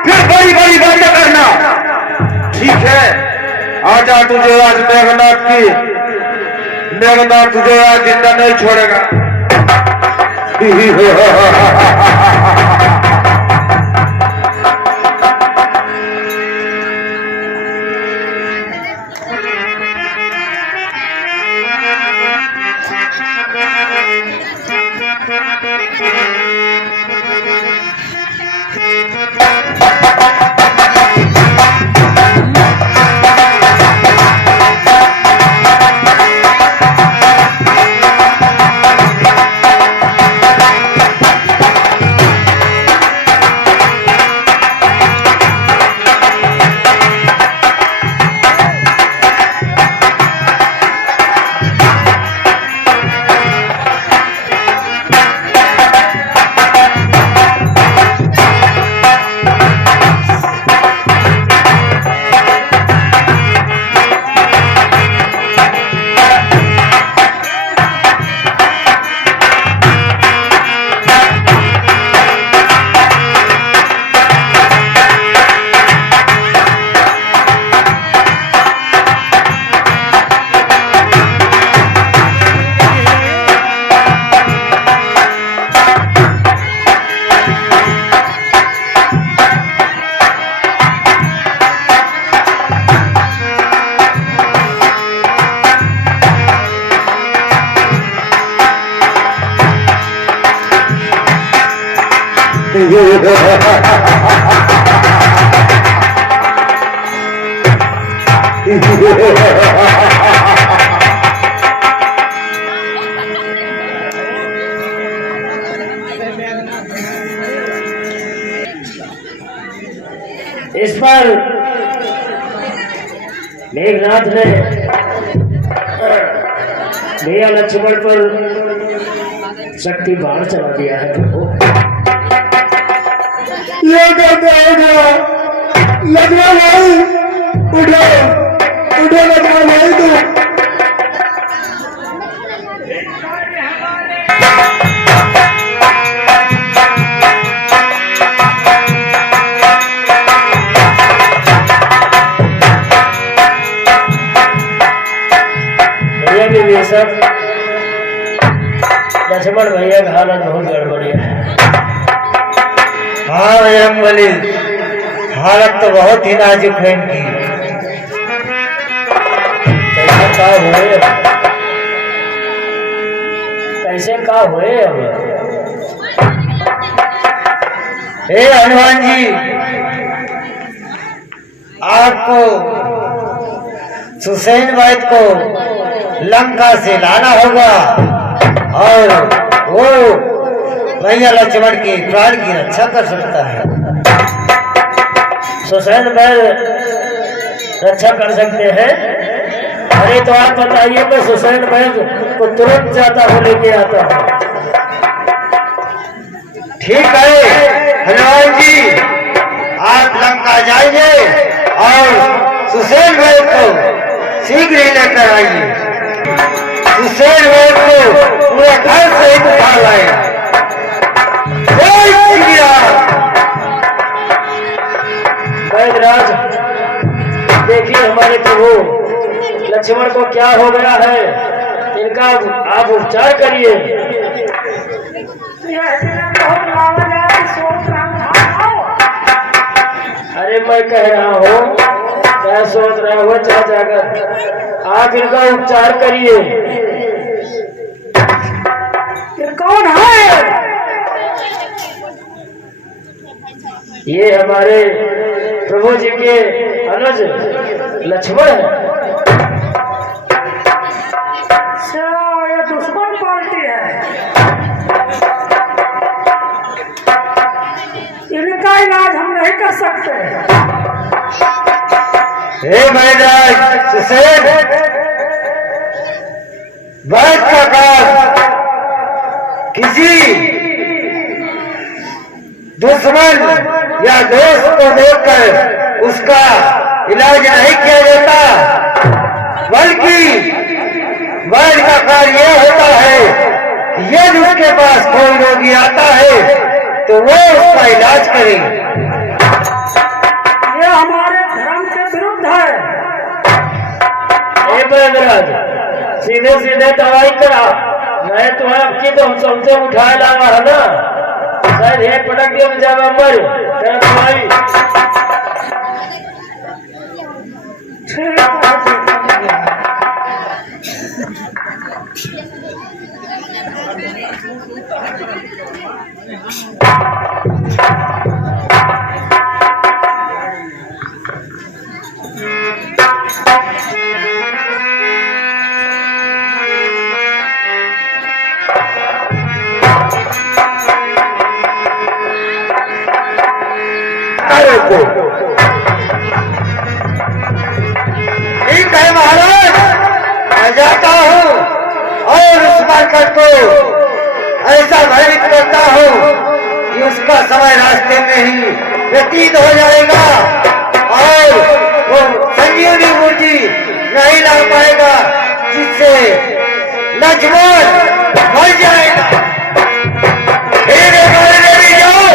फिर बड़ी बड़ी बातें करना। ठीक है, आजा तुझे आज मेघनाथ तुझे आज जिंदा नहीं छोड़ेगा। इस पर मेघनाथ ने भैया लक्ष्मण पर शक्ति बाढ़ चला दिया है प्रभु। ये कहते हैं लक्ष्मण भाई उठो उठो लक्ष्मण भाई तू। ये सब लक्ष्मण भैया का हालत बहुत गड़बड़ी है। हाँ बजरंगबली, हालत तो बहुत ही नाजुक है इनकी। कैसे का हुए अब हे हनुमान जी, आपको सुसैन वैद को लंका से लाना होगा और वो भैया लक्ष्मण के प्राण की रक्षा कर सकता है। सुसैन वैद रक्षा कर सकते हैं? अरे तो आप बताइए, मैं सुसैन वैद को तुरंत जाता हूँ, लेके आता हूँ। ठीक है हनुमान जी, आप लंका जाइए और सुसैन वैद को शीघ्र ही लेकर आइए। सुसैन वैद को पूरे घर से ही उठा लाए। जय श्री राम। वैदराज, देखिए हमारे प्रभु लक्ष्मण को क्या हो गया है, इनका आप उपचार करिए। अरे मैं कह रहा हूँ, क्या सोच रहा हो जाकर, आप इनका उपचार करिए। कौन है? ये हमारे प्रभु जी के अनुज लक्ष्मण है। ये दुश्मन पार्टी है, इनका इलाज हम नहीं कर सकते। हे वैदराज सुसैन, वैद का काम किसी दुश्मन या दोस्त को देखकर उसका इलाज नहीं किया जाता, बल्कि वैद का कार्य यह होता है कि यदि उसके पास कोई रोगी आता है तो वो उसका इलाज करे। ये हमारे धर्म के विरुद्ध है। वैदराज, सीधे सीधे दवाई करा, मैं तो आपकी तो हम सबसे उठा लावा है ना, शायद ये पटक दिया जब मर तेरा दवाई। ठीक है महाराज, मैं जाता हूँ और उस मरकट को ऐसा भयभीत करता हूँ कि उसका समय रास्ते में ही व्यतीत हो जाएगा और वो संजीवनी मूर्ति नहीं ला पाएगा, जिससे लक्ष्मण मर जाएगा। मेरे मरने भी जाओ,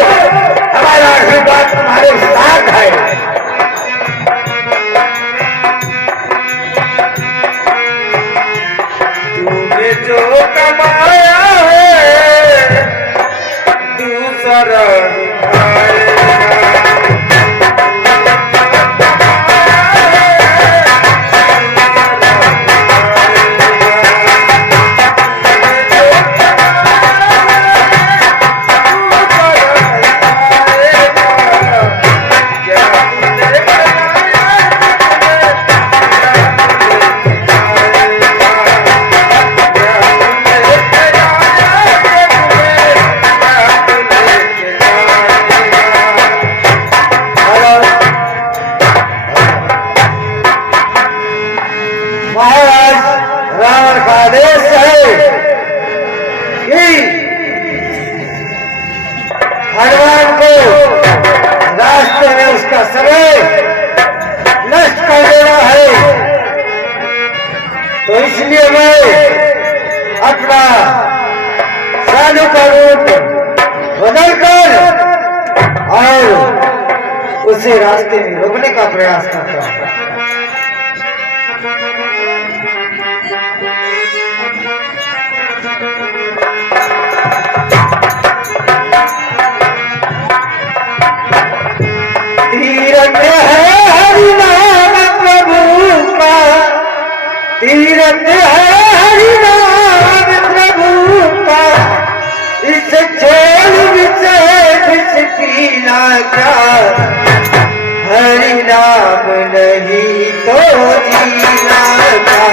हमारा आशीर्वाद तुम्हारे साथ है। तूने जो कमाया है दूसरा हनुमान को रास्ते में उसका समय नष्ट कर देना है, तो इसलिए मैं अपना साधु का रूप बदलकर और उसे रास्ते में रोकने का प्रयास करता हूँ। तीरथ है हरि नाम प्रभु का, तीरथ है हरि नाम प्रभु का, इस छोड़ विषय पीला जीना क्या, हरि नाम नहीं तो जीना क्या,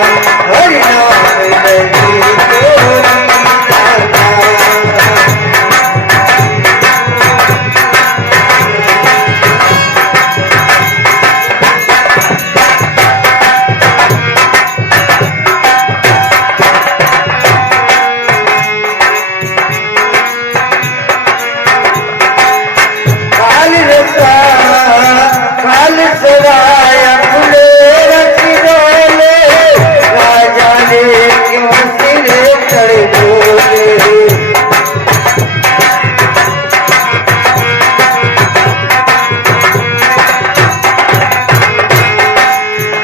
हरि नाम नहीं तो जीना क्या। काल सराय फुले रच डोले, राजा ने क्यों सिरे चढ़ बोले।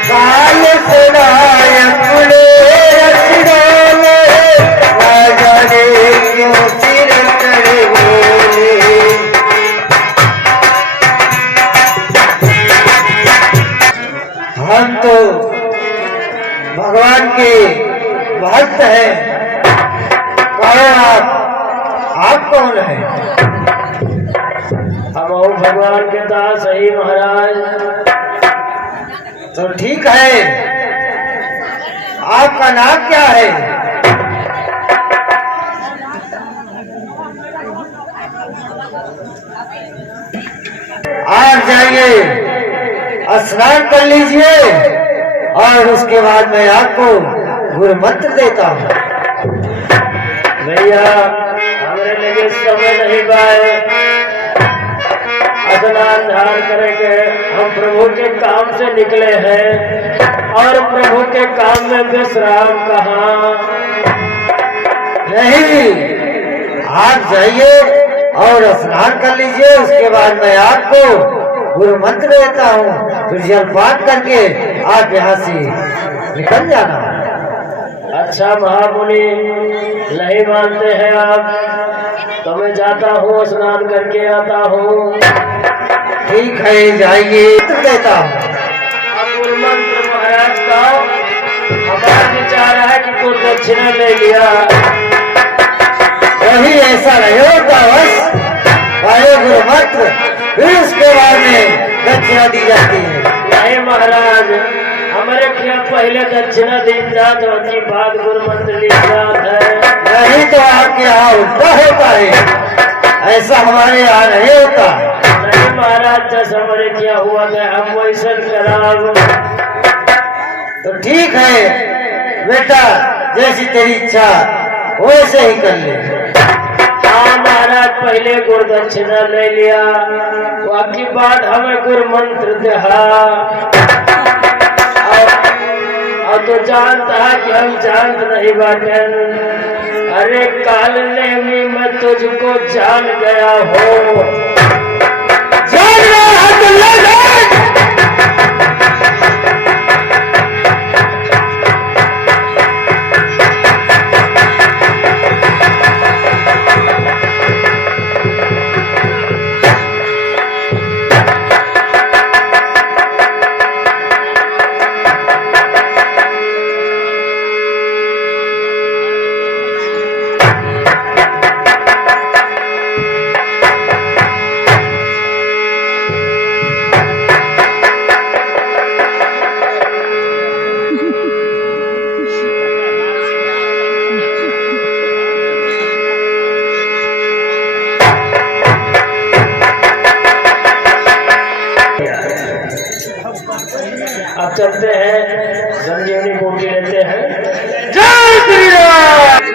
काल सराय फुले रच डोले, राजा ने क्यों सिरे चढ़ बोले। हम तो भगवान के भक्त हैं। कौन आप कौन हैं? हम और भगवान के दास ही महाराज। तो ठीक है, आपका नाम क्या है? आप जाइए, स्नान कर लीजिए और उसके बाद मैं आपको गुरु मंत्र देता हूँ। भैया हमारे लगे समय नहीं पाए, स्नान ध्यान करेंगे। हम प्रभु के काम से निकले हैं और प्रभु के काम में विश्राम कहाँ। नहीं, आप जाइए और स्नान कर लीजिए, उसके बाद मैं आपको गुरु मंत्र देता हूँ, फिर जलपान करके आप यहाँ से निकल जाना। अच्छा महामुनि, नहीं मानते हैं आप तो मैं जाता हूँ, स्नान करके आता हूँ। ठीक है, जाइए, मंत्र देता हूँ। गुरु मंत्र महाराज का हमारा विचार है कि कुछ दक्षिणा ले लिया। वही ऐसा नहीं होता, बस पहले गुरु मंत्र, फिर उसके बाद में दक्षिणा दी जाती है। नहीं महाराज, हमारे क्या पहले दक्षिणा दी जात की बात गुरु मंत्र ली जात है। नहीं तो आपके यहाँ उल्टा होता है, ऐसा हमारे यहाँ नहीं होता। नहीं महाराज, जैसा हमारे क्या हुआ था हम वैसा कराब। तो ठीक है बेटा, जैसी तेरी इच्छा वैसे ही कर ले। हाँ महाराज, पहले गुरु दक्षिणा ले लिया, बाकी बात हमें गुरु मंत्र दहा। और तो जानता है कि हम जानत नहीं बाटन। अरे काल ने मैं तुझको जान गया हो। जान गया है तो ले ले। अब चलते हैं, संजीवनी बूटी लेते हैं। जय श्री राम।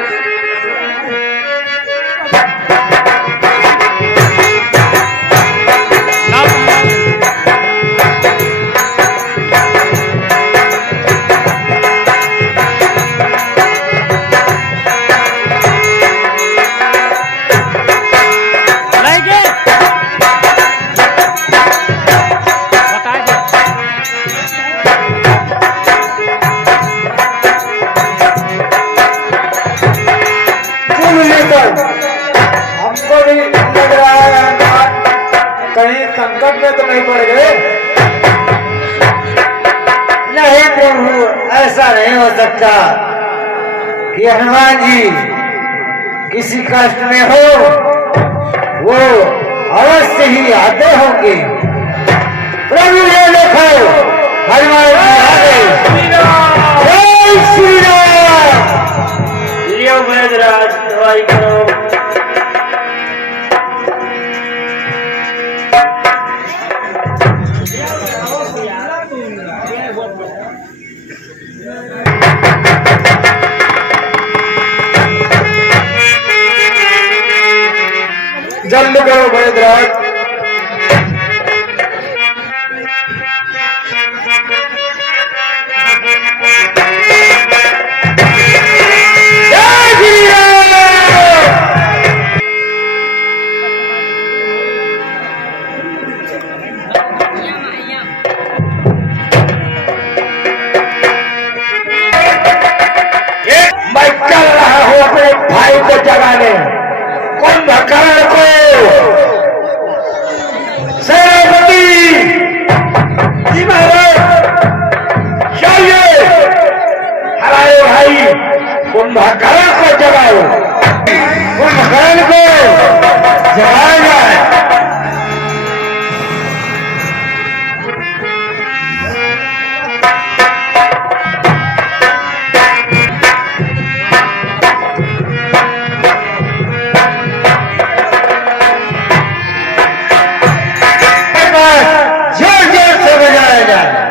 हमको भी लग रहा है कहीं संकट में तो नहीं पड़ गए। नहीं प्रभु, ऐसा नहीं हो सकता कि हनुमान जी किसी कष्ट में हो, वो अवश्य ही आते होंगे। प्रभु ये देखो हनुमान जय श्री राम। लियो वैद्यराज दवाई करो। जल्द करो वैद्यराज। मैं चल रहा हूँ अपने भाई को जगाने, कुंभकर्ण को। सेनापति जी महाराज चलिए, हमारे भाई कुंभकर्ण को जगाओ, कुंभकर्ण को जगाया जाए। जोर जोर से बजाया जाए।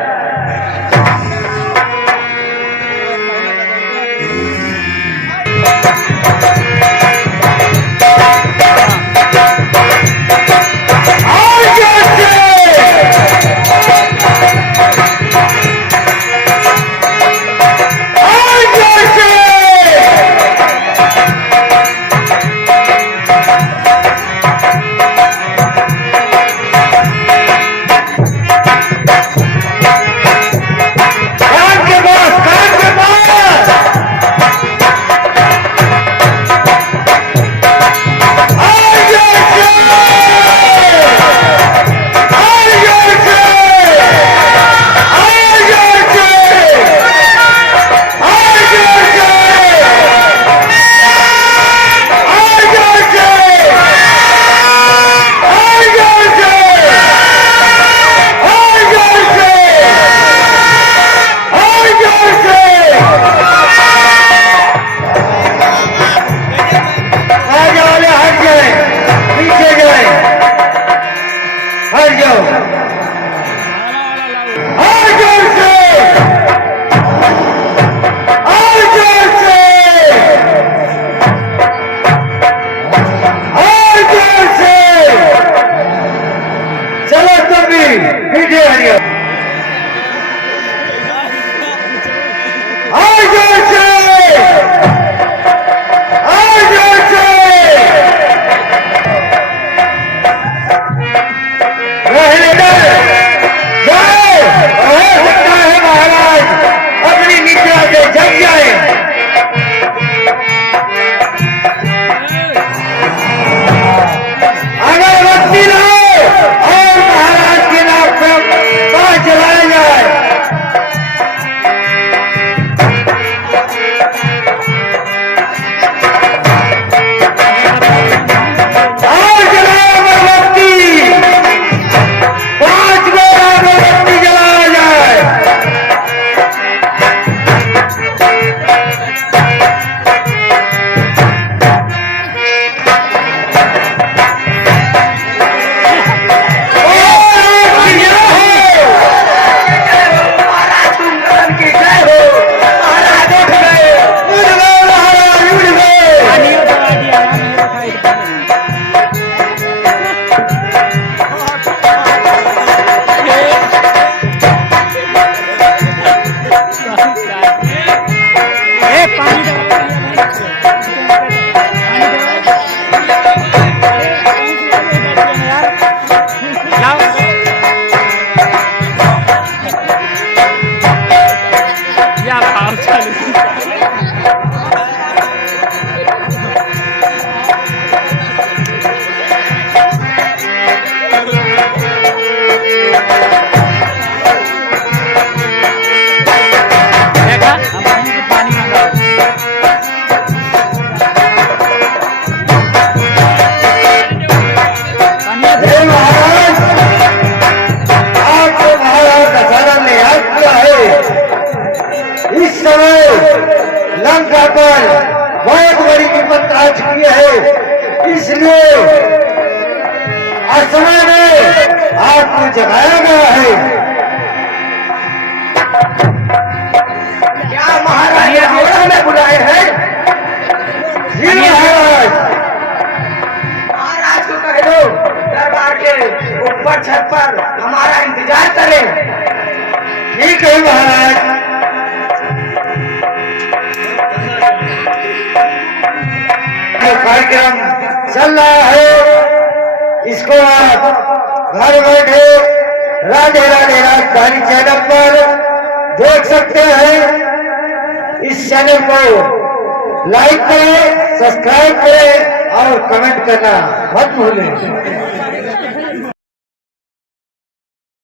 इसलिए असमय में आपको जगाया गया है। क्या महाराज हमें बुलाए हैं? जी महाराज। महाराज को कह दो दरबार के ऊपर छत पर हमारा इंतजार करें। ठीक है महाराज। जो कार्यक्रम चल रहा है इसको आप घर बैठे राधे राधे राजधानी चैनल पर देख सकते हैं। इस चैनल को लाइक करें, सब्सक्राइब करें और कमेंट करना मत भूलें।